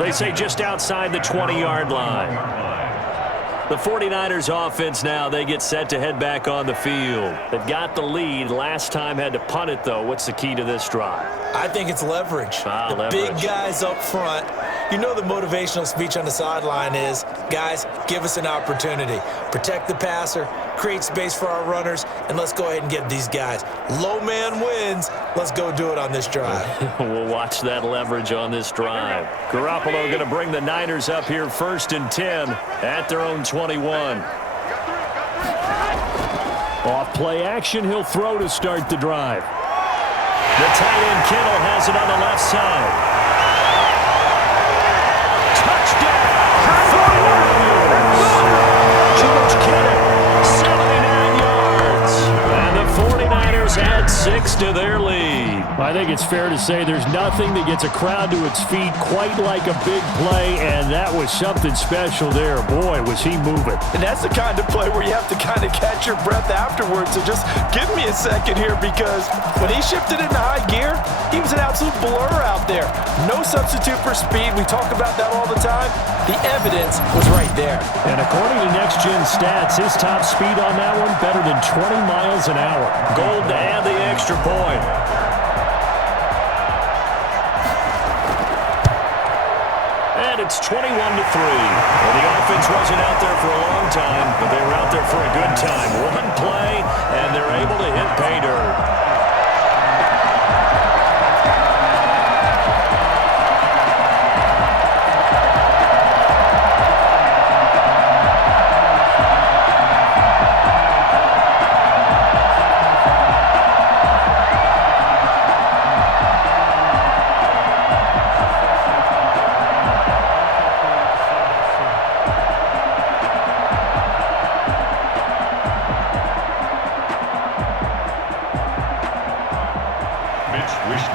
They say just outside the 20-yard line. The 49ers offense now, they get set to head back on the field. They've got the lead. Last time had to punt it, though. What's the key to this drive? I think it's leverage. Leverage. Big guys up front. You know the motivational speech on the sideline is, guys, give us an opportunity. Protect the passer, create space for our runners, and let's go ahead and get these guys. Low man wins. Let's go do it on this drive. We'll watch that leverage on this drive. Garoppolo going to bring the Niners up here 1st and 10 at their own 21. Off play action, he'll throw to start the drive. The tight end Kittle has it on the left side. Touchdown! George Kittle, 79 yards. And the 49ers add 6 to their lead. I think it's fair to say there's nothing that gets a crowd to its feet quite like a big play, and that was something special there. Boy, was he moving. And that's the kind of play where you have to kind of catch your breath afterwards. So just give me a second here, because when he shifted into high gear, he was an absolute blur out there. No substitute for speed. We talk about that all the time. The evidence was right there. And according to Next Gen Stats, his top speed on that one better than 20 miles an hour. Gold to add the extra point. And it's 21-3. Well, the offense wasn't out there for a long time, but they were out there for a good time. One play, and they're able to hit pay dirt.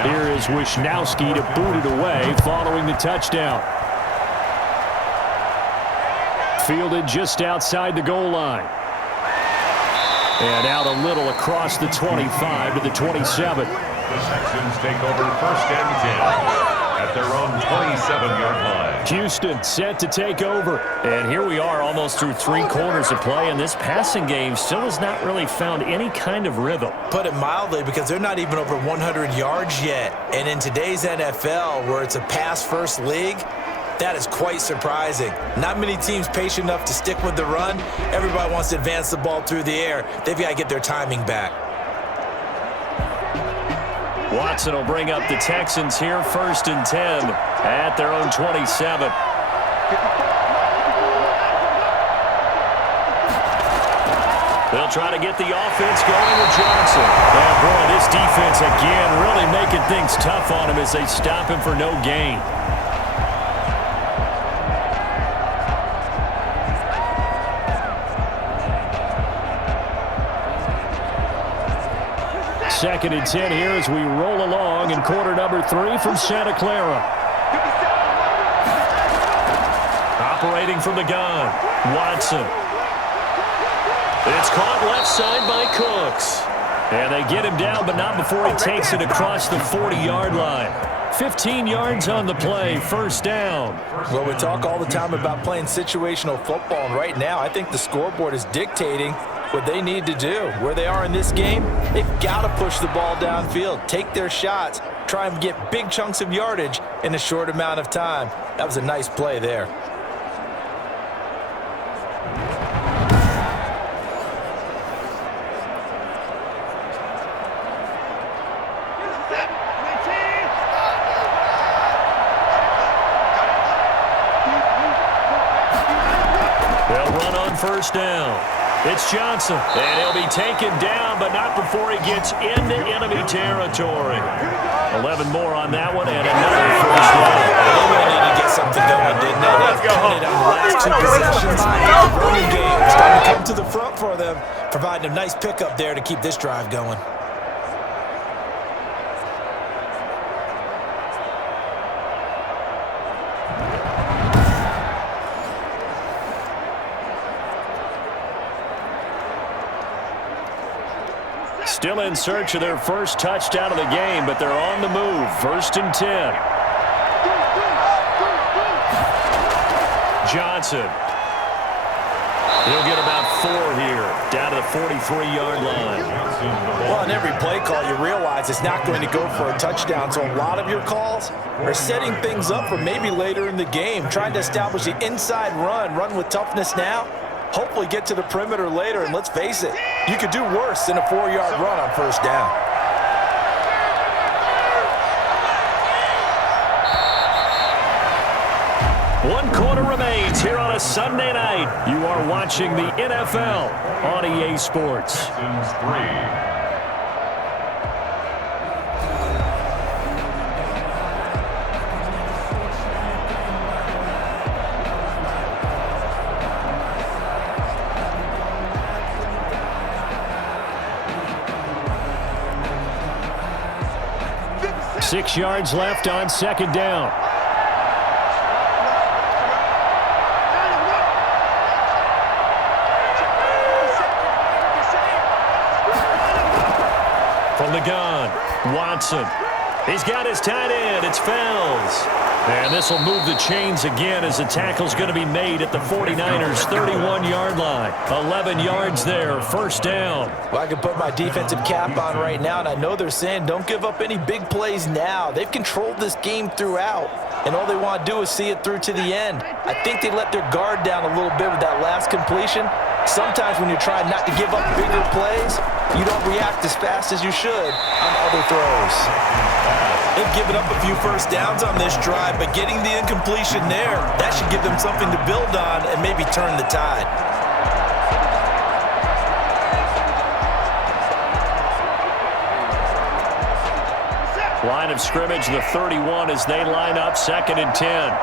Here is Wisnowski to boot it away following the touchdown. Fielded just outside the goal line. And out a little across the 25 to the 27. The Texans take over 1st and 10 at their own 27-yard line. Houston set to take over. And here we are almost through 3 quarters of play, and this passing game still has not really found any kind of rhythm. Put it mildly, because they're not even over 100 yards yet. And in today's NFL, where it's a pass-first league, that is quite surprising. Not many teams patient enough to stick with the run. Everybody wants to advance the ball through the air. They've got to get their timing back. Watson will bring up the Texans here 1st and 10 at their own 27. They'll try to get the offense going with Johnson. And boy, this defense again really making things tough on him as they stop him for no gain. Second and 10 here as we roll along in quarter number 3 from Santa Clara. Operating from the gun, Watson. It's caught left side by Cooks. And they get him down, but not before he takes it across the 40-yard line. 15 yards on the play, first down. Well, we talk all the time about playing situational football, and right now I think the scoreboard is dictating what they need to do. Where they are in this game, they've got to push the ball downfield, take their shots, try and get big chunks of yardage in a short amount of time. That was a nice play there. First down. It's Johnson, and he'll be taken down, but not before he gets into enemy territory. 11 more on that one, and another first down. They really need to get something going, didn't they? They've counted on the last two possessions. The running game is starting to come to the front for them, providing a nice pickup there to keep this drive going. Still in search of their first touchdown of the game, but they're on the move. 1st and 10. Johnson. He'll get about 4 here, down to the 43-yard line. Well, on every play call, you realize it's not going to go for a touchdown, so a lot of your calls are setting things up for maybe later in the game, trying to establish the inside run with toughness now, hopefully get to the perimeter later, and let's face it, you could do worse than a 4-yard run on first down. One quarter remains here on a Sunday night. You are watching the NFL on EA Sports. Texans 3. 6 yards left on second down. From the gun, Watson. He's got his tight end. It's Fells. And this will move the chains again as the tackle's going to be made at the 49ers' 31-yard line. 11 yards there, first down. Well, I can put my defensive cap on right now, and I know they're saying don't give up any big plays now. They've controlled this game throughout, and all they want to do is see it through to the end. I think they let their guard down a little bit with that last completion. Sometimes when you're trying not to give up bigger plays, you don't react as fast as you should on other throws. They've given up a few first downs on this drive, but getting the incompletion there, that should give them something to build on and maybe turn the tide. Line of scrimmage, the 31 as they line up, 2nd and 10.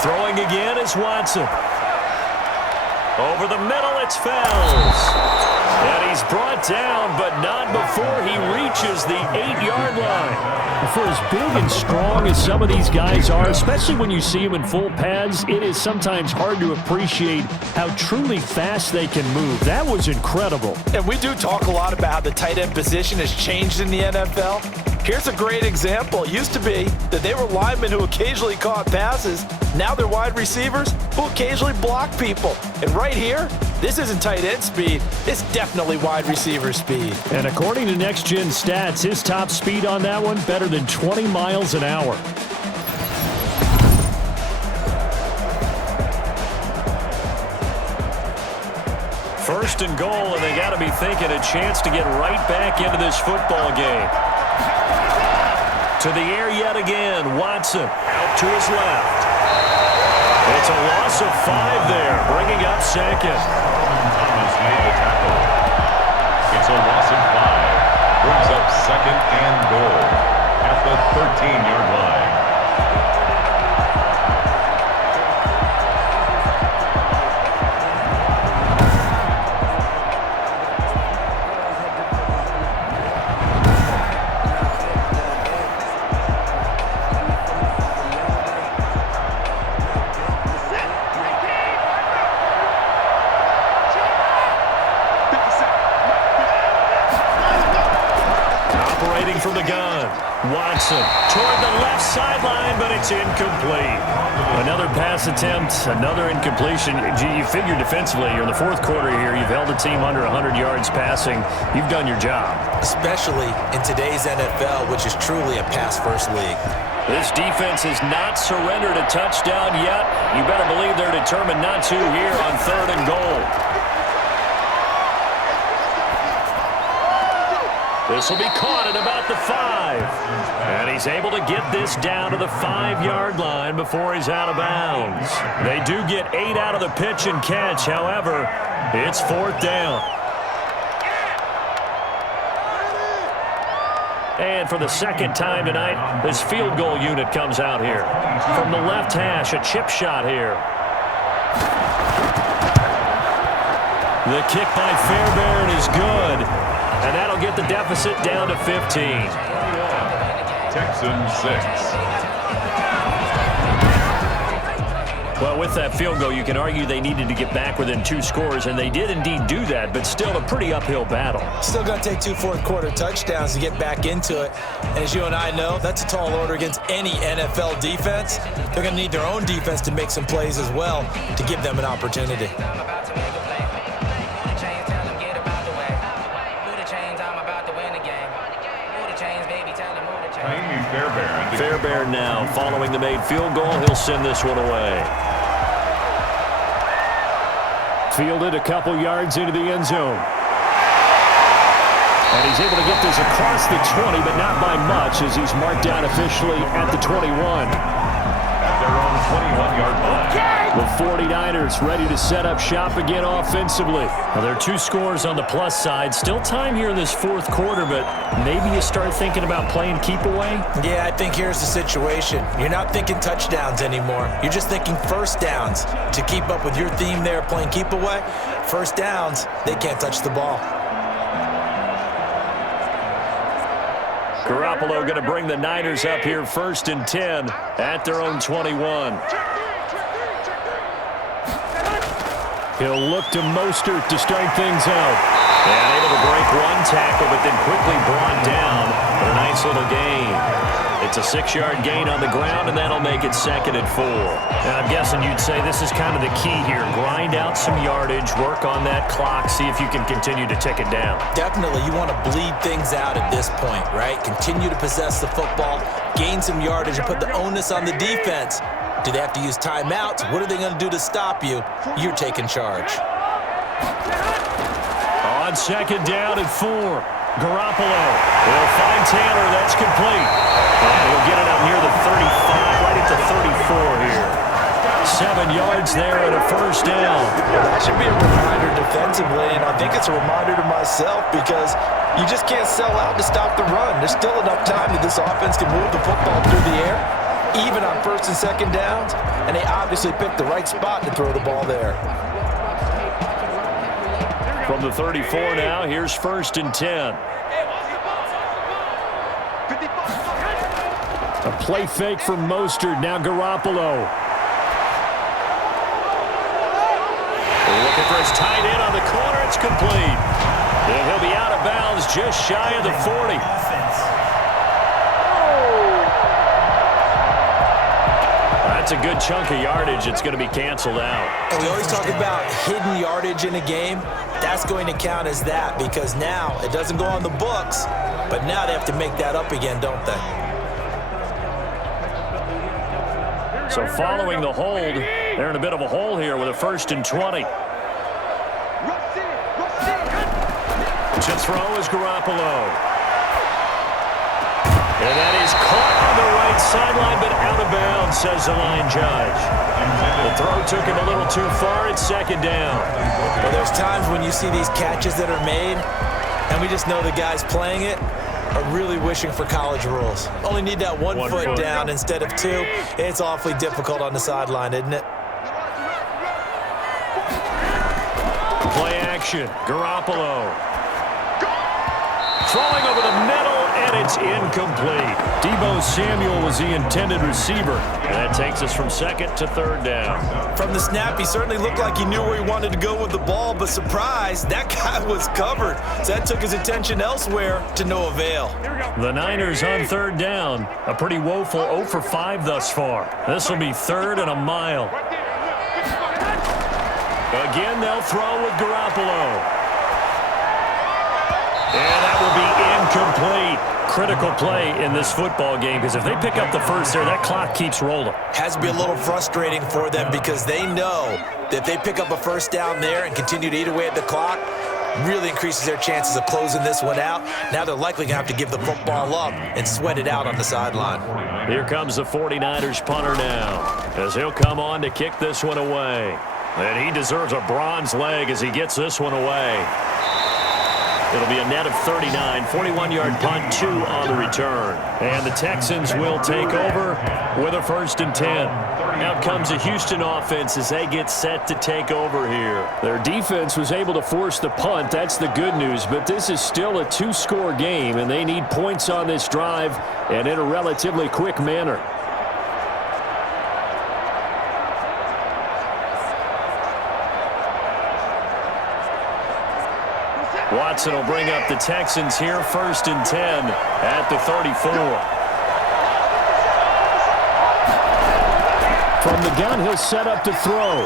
Throwing again is Watson. Over the middle, it's Fells. And he's brought down, but not before he reaches the 8-yard line. For as big and strong as some of these guys are, especially when you see them in full pads, it is sometimes hard to appreciate how truly fast they can move. That was incredible. And we do talk a lot about how the tight end position has changed in the NFL. Here's a great example. It used to be that they were linemen who occasionally caught passes. Now they're wide receivers who occasionally block people. And right here, this isn't tight end speed. It's definitely wide receiver speed. And according to Next Gen Stats, his top speed on that one, better than 20 miles an hour. First and goal, and they got to be thinking a chance to get right back into this football game. To the air yet again, Watson out to his left. It's a loss of 5 there, bringing up second. Thomas made the tackle. It's a loss of 5. Brings up 2nd and goal at the 13-yard line. From the gun, toward the left sideline, but it's incomplete. Another pass attempt, another incompletion. You figure defensively, you're in the fourth quarter here. You've held a team under 100 yards passing. You've done your job. Especially in today's NFL, which is truly a pass-first league. This defense has not surrendered a touchdown yet. You better believe they're determined not to here on 3rd and goal. This will be caught at about the 5. And he's able to get this down to the 5-yard line before he's out of bounds. They do get 8 out of the pitch and catch. However, it's 4th down. And for the second time tonight, this field goal unit comes out here. From the left hash, a chip shot here. The kick by Fairbairn is good. And that'll get the deficit down to 15. Texans 6. Well, with that field goal, you can argue they needed to get back within 2 scores, and they did indeed do that, but still a pretty uphill battle. Still going to take 2 fourth-quarter touchdowns to get back into it. And as you and I know, that's a tall order against any NFL defense. They're going to need their own defense to make some plays as well to give them an opportunity. Fairbairn now following the made field goal. He'll send this one away. Fielded a couple yards into the end zone. And he's able to get this across the 20, but not by much as he's marked down officially at the 21. At their own 21-yard line. The 49ers ready to set up shop again offensively. Now, there are 2 scores on the plus side. Still time here in this fourth quarter, but maybe you start thinking about playing keep away? Yeah, I think here's the situation. You're not thinking touchdowns anymore. You're just thinking first downs. To keep up with your theme there, playing keep away, first downs, they can't touch the ball. Garoppolo going to bring the Niners up here 1st and 10 at their own 21. He'll look to Mostert to start things out. And able to break 1 tackle, but then quickly brought down for a nice little gain. It's a 6-yard gain on the ground, and that'll make it 2nd and 4. And I'm guessing you'd say this is kind of the key here. Grind out some yardage, work on that clock, see if you can continue to tick it down. Definitely, you want to bleed things out at this point, right? Continue to possess the football, gain some yardage, and put the onus on the defense. Do they have to use timeouts? What are they going to do to stop you? You're taking charge. On 2nd down and 4. Garoppolo will find Taylor. That's complete. And he'll get it up near the 35, right at the 34 here. 7 yards there and a 1st down. Well, that should be a reminder defensively, and I think it's a reminder to myself because you just can't sell out to stop the run. There's still enough time that this offense can move the football through the air, even on 1st and 2nd downs, and they obviously picked the right spot to throw the ball there. From the 34 now, here's 1st and 10. A play fake from Mostert, now Garoppolo. Looking for his tight end on the corner, it's complete. And he'll be out of bounds just shy of the 40. That's a good chunk of yardage. It's going to be canceled out. And we always talk about hidden yardage in a game. That's going to count as that because now it doesn't go on the books, but now they have to make that up again, don't they? So following the hold, they're in a bit of a hole here with a 1st and 20. To throw is Garoppolo. And that is caught on the right sideline, but out of bounds, says the line judge. The throw took him a little too far. It's 2nd down. Well, there's times when you see these catches that are made, and we just know the guys playing it are really wishing for college rules. Only need that one foot down instead of 2. It's awfully difficult on the sideline, isn't it? Play action. Garoppolo. Throwing over the middle, and and it's incomplete. Deebo Samuel was the intended receiver. And that takes us from second to third down. From the snap, he certainly looked like he knew where he wanted to go with the ball, but surprise, that guy was covered. So that took his attention elsewhere to no avail. The Niners on third down. A pretty woeful 0 for 5 thus far. This will be third and a mile. Again, they'll throw with Garoppolo. And that will be incomplete. Critical play in this football game, because if they pick up the first there, that clock keeps rolling. Has to be a little frustrating for them because they know that if they pick up a first down there and continue to eat away at the clock, really increases their chances of closing this one out. Now they're likely going to have to give the football up and sweat it out on the sideline. Here comes the 49ers punter now, as he'll come on to kick this one away. And he deserves a bronze leg as he gets this one away. It'll be a net of 39, 41-yard punt, 2 on the return. And the Texans will take over with a 1st and 10. Out comes the Houston offense as they get set to take over here. Their defense was able to force the punt. That's the good news. But this is still a 2-score game, and they need points on this drive and in a relatively quick manner. Watson will bring up the Texans here, 1st and 10 at the 34. From the gun, he'll set up to throw.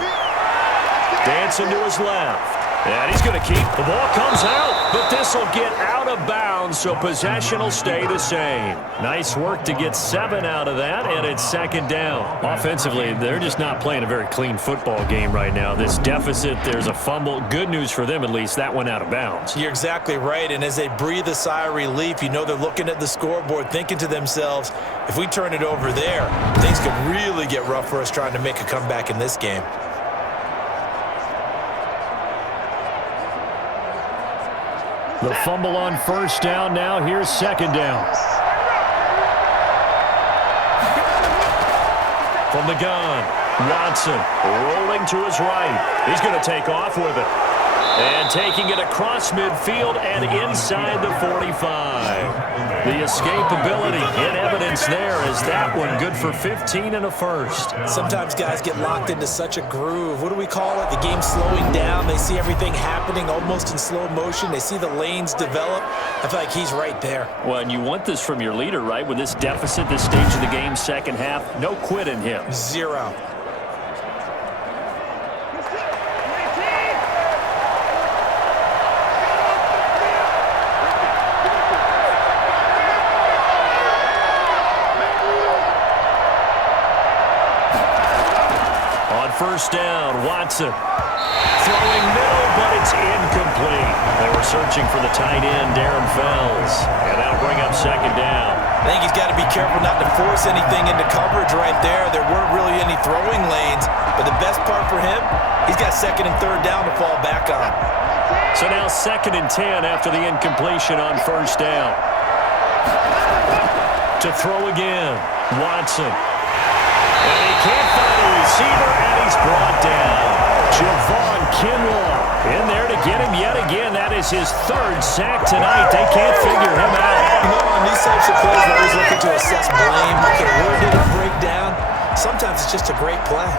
Dancing to his left. And he's going to keep. The ball comes out, but this will get out of bounds, so possession will stay the same. Nice work to get 7 out of that, and it's 2nd down. Offensively, they're just not playing a very clean football game right now. This deficit, there's a fumble. Good news for them, at least. That went out of bounds. You're exactly right, and as they breathe a sigh of relief, you know they're looking at the scoreboard, thinking to themselves, if we turn it over there, things could really get rough for us trying to make a comeback in this game. The fumble on 1st down now. Here's 2nd down. From the gun, Watson rolling to his right. He's going to take off with it. And taking it across midfield and inside the 45. The escapability in evidence there is that one good for 15 and a 1st. Sometimes guys get locked into such a groove. What do we call it? The game slowing down. They see everything happening almost in slow motion. They see the lanes develop. I feel like he's right there. Well, and you want this from your leader, right? With this deficit, this stage of the game, 2nd half, no quit in him. 0. First down, Watson. Throwing middle, but it's incomplete. They were searching for the tight end, Darren Fells. And that'll bring up 2nd down. I think he's got to be careful not to force anything into coverage right there. There weren't really any throwing lanes. But the best part for him, he's got 2nd and 3rd down to fall back on. So now 2nd and 10 after the incompletion on 1st down. To throw again, Watson. And he can't find a receiver, and he's brought down. Javon Kinlaw in there to get him yet again. That is his 3rd sack tonight. They can't figure him out. You know, on these types of plays, we're always looking to assess blame. Okay, where did it break down? Sometimes it's just a great play.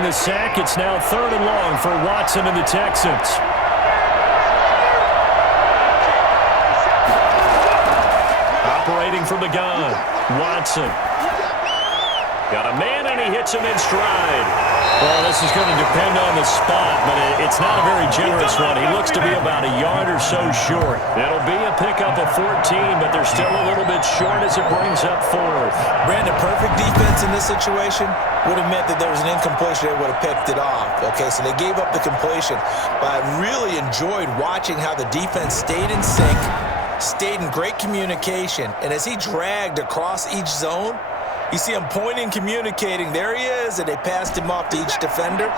The sack, it's now 3rd and long for Watson and the Texans. Operating from the gun, Watson. Got a man, and he hits him in stride. Well, this is going to depend on the spot, but it's not a very generous one. He looks to be about a yard or so short. It'll be a pickup of 14, but they're still a little bit short as it brings up 4th. Brandon, perfect defense in this situation would have meant that there was an incompletion. They would have picked it off. Okay, so they gave up the completion. But I really enjoyed watching how the defense stayed in sync, stayed in great communication, and as he dragged across each zone, you see him pointing, communicating. There he is, and they passed him off to each defender.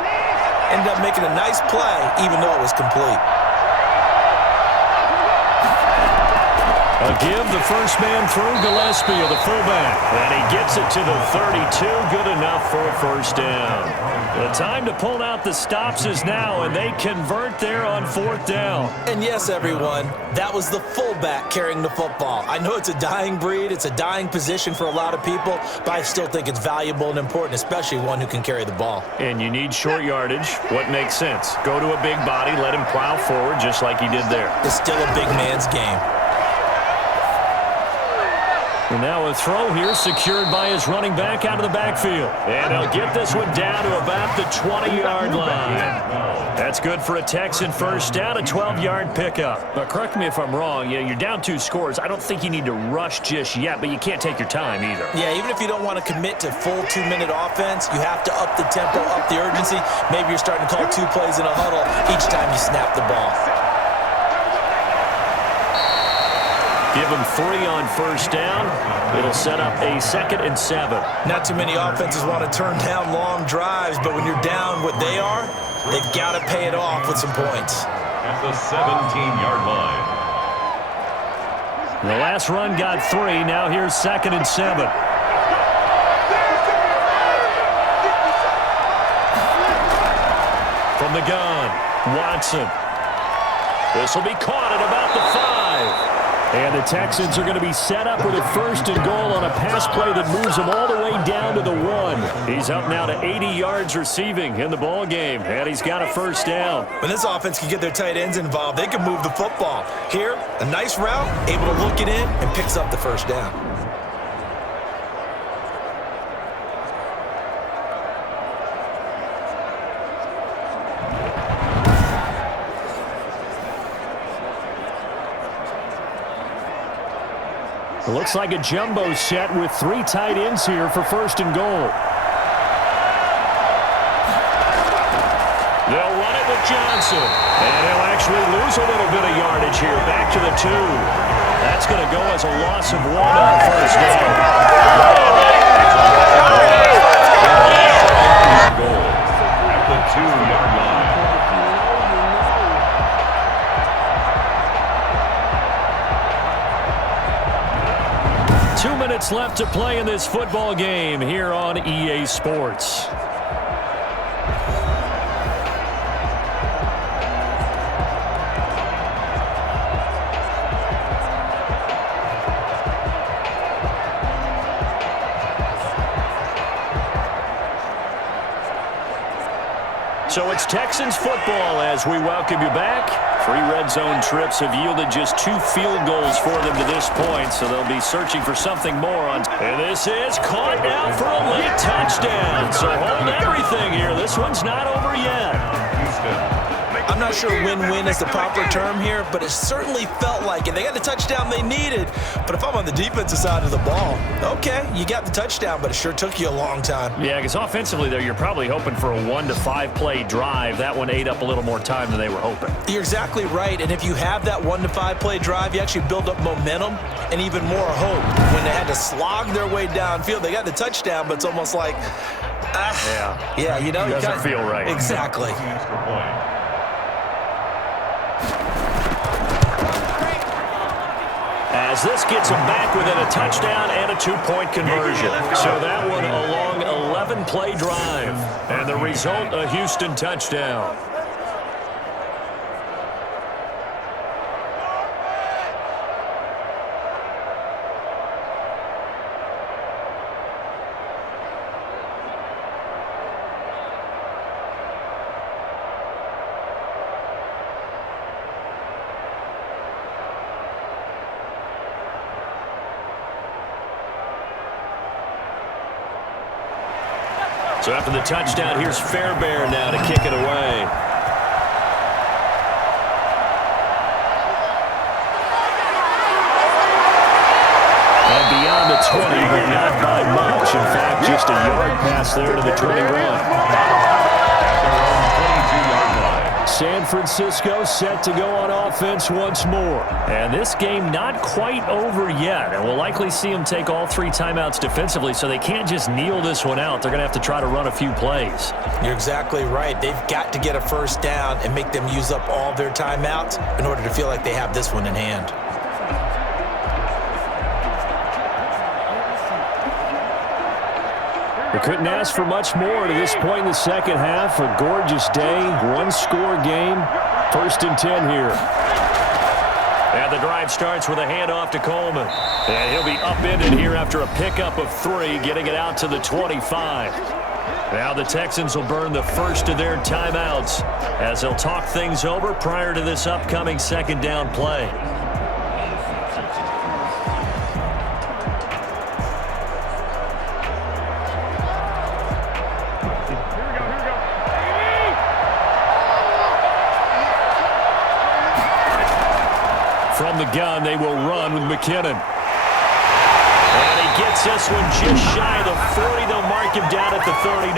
Ended up making a nice play, even though it was complete. A give, the first man through, Gillespie, the fullback. And he gets it to the 32. Good enough for a first down. The time to pull out the stops is now, and they convert there on 4th down. And yes, everyone, that was the fullback carrying the football. I know it's a dying breed, it's a dying position for a lot of people, but I still think it's valuable and important, especially one who can carry the ball. And you need short yardage. What makes sense? Go to a big body, let him plow forward just like he did there. It's still a big man's game. And now a throw here secured by his running back out of the backfield. And he'll get this one down to about the 20-yard line. That's good for a Texan first down, a 12-yard pickup. But correct me if I'm wrong, you're down 2 scores. I don't think you need to rush just yet, but you can't take your time either. Yeah, even if you don't want to commit to full 2-minute offense, you have to up the tempo, up the urgency. Maybe you're starting to call 2 plays in a huddle each time you snap the ball. Give him 3 on first down. It'll set up a 2nd and 7. Not too many offenses want to turn down long drives, but when you're down what they are, they've got to pay it off with some points. At the 17-yard line. The last run got 3. Now here's 2nd and 7. From the gun, Watson. This will be caught at about the 5. And the Texans are going to be set up with a 1st and goal on a pass play that moves them all the way down to the 1. He's up now to 80 yards receiving in the ball game, and he's got a first down. When this offense can get their tight ends involved, they can move the football. Here, a nice route, able to look it in, and picks up the first down. It looks like a jumbo set with 3 tight ends here for 1st and goal. They'll run it with Johnson. And he'll actually lose a little bit of yardage here. Back to the 2. That's going to go as a loss of 1 on first down. Goal at the 2-yard line. 2 minutes left to play in this football game here on EA Sports. So it's Texans football as we welcome you back. 3 red zone trips have yielded just 2 field goals for them to this point, so they'll be searching for something more on. And this is caught now for a late touchdown. So hold everything here. This one's not over yet. I'm not sure win-win is the proper term here, but it certainly felt like it. They got the touchdown they needed, but if I'm on the defensive side of the ball, okay, you got the touchdown, but it sure took you a long time. Yeah, because offensively there, you're probably hoping for a 1 to 5 play drive. That one ate up a little more time than they were hoping. You're exactly right, and if you have that 1 to 5 play drive, you actually build up momentum and even more hope. When they had to slog their way downfield, they got the touchdown, but it's almost like, yeah, you know, doesn't feel right. Exactly. As this gets them back within a touchdown and a 2-point conversion. So that one a long 11-play drive. And the result, a Houston touchdown. So after the touchdown, here's Fairbairn now to kick it away. And beyond the 20, but not by much. In fact, just a yard pass there to the 21. San Francisco set to go on offense once more. And this game not quite over yet. And we'll likely see them take all 3 timeouts defensively, so they can't just kneel this one out. They're going to have to try to run a few plays. You're exactly right. They've got to get a first down and make them use up all their timeouts in order to feel like they have this one in hand. We couldn't ask for much more to this point in the second half. A gorgeous day, one-score game. 1st and 10 here. And the drive starts with a handoff to Coleman. And he'll be upended here after a pickup of 3, getting it out to the 25. Now the Texans will burn the first of their timeouts as they'll talk things over prior to this upcoming second down play. From the gun, they will run with McKinnon. And he gets this one just shy of the 40. They'll mark him down at the 39.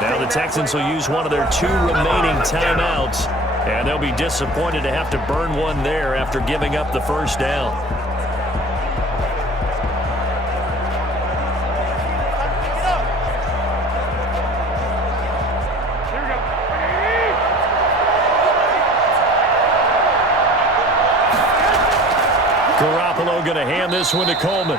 Now the Texans will use one of their 2 remaining timeouts, and they'll be disappointed to have to burn one there after giving up the first down. Going to hand this one to Coleman.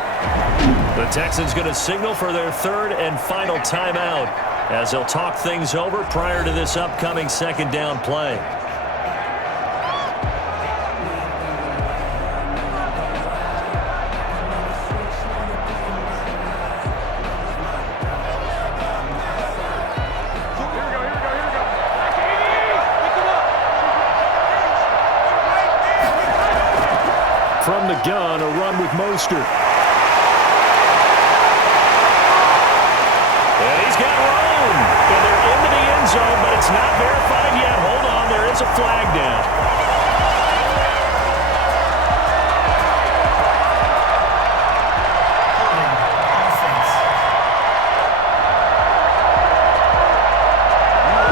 The Texans going to signal for their 3rd and final timeout as they'll talk things over prior to this upcoming second down play. From the gun, a run with Mostert. And he's got room. And they're into the end zone, but it's not verified yet. Hold on, there is a flag down.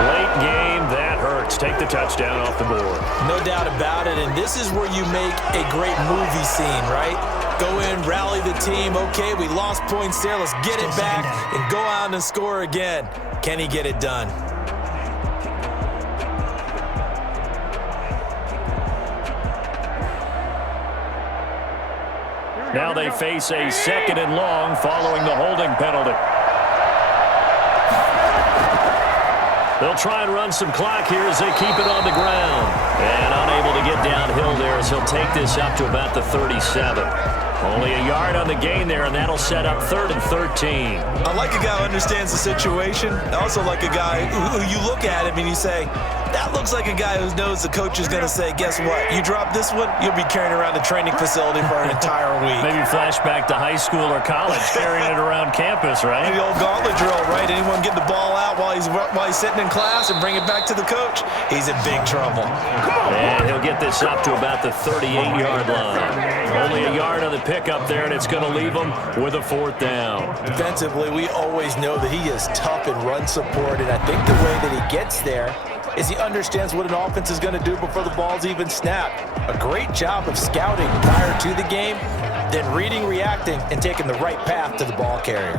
Late game, that hurts. Take the touchdown off the board. No doubt about it, and this is where you make a great movie scene, right? Go in, rally the team. Okay, we lost points there. Let's get it back and go out and score again. Can he get it done? Now they face a 2nd and long following the holding penalty. They'll try and run some clock here as they keep it on the ground. And unable to get downhill there as he'll take this up to about the 37. Only a yard on the gain there, and that'll set up 3rd and 13. I like a guy who understands the situation. I also like a guy who you look at him and you say, that looks like a guy who knows the coach is going to say, guess what? You drop this one, you'll be carrying around the training facility for an entire week. Maybe flashback to high school or college, carrying it around campus, right? The old gauntlet drill, right? Anyone get the ball out while he's sitting in class and bring it back to the coach? He's in big trouble. And he'll get this up to about the 38-yard line. Only a yard on the pickup there, and it's going to leave him with a 4th down. Defensively, we always know that he is tough in run support, and I think the way that he gets there is he understands what an offense is going to do before the ball's even snapped. A great job of scouting prior to the game, then reading, reacting, and taking the right path to the ball carrier.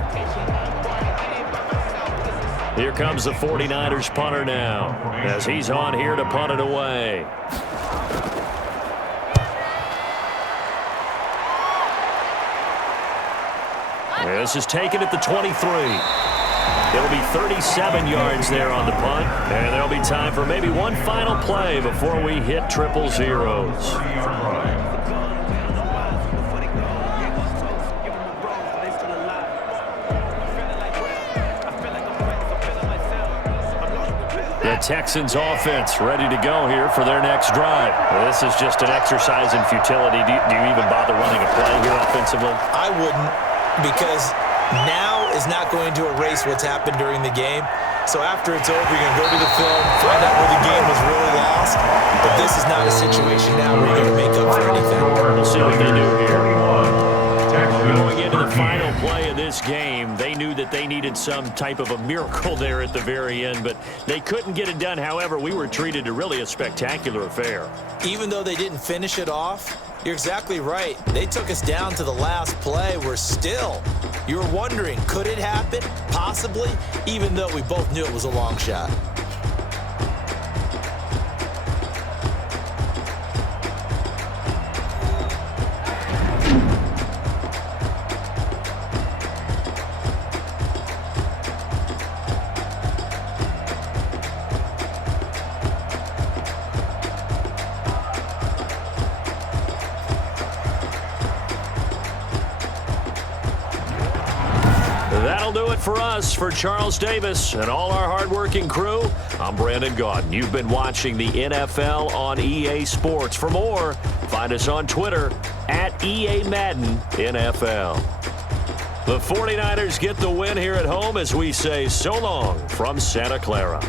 Here comes the 49ers punter now as he's on here to punt it away. This is taken at the 23. It'll be 37 yards there on the punt, and there'll be time for maybe one final play before we hit triple zeros. The Texans offense ready to go here for their next drive. This is just an exercise in futility. Do you even bother running a play here offensively? I wouldn't, because now is not going to erase what's happened during the game. So after it's over, you're going to go to the film, find out where the game was really lost. But this is not a situation now where you're going to make up for anything. We'll see what they do here. Going into the final play of this game, they knew that they needed some type of a miracle there at the very end, but they couldn't get it done. However, we were treated to really a spectacular affair. Even though they didn't finish it off, you're exactly right. They took us down to the last play. We're still, you were wondering, could it happen? Possibly, even though we both knew it was a long shot. That'll do it for us. For Charles Davis and all our hardworking crew, I'm Brandon Gaudin. You've been watching the NFL on EA Sports. For more, find us on Twitter at EA Madden NFL. The 49ers get the win here at home as we say so long from Santa Clara.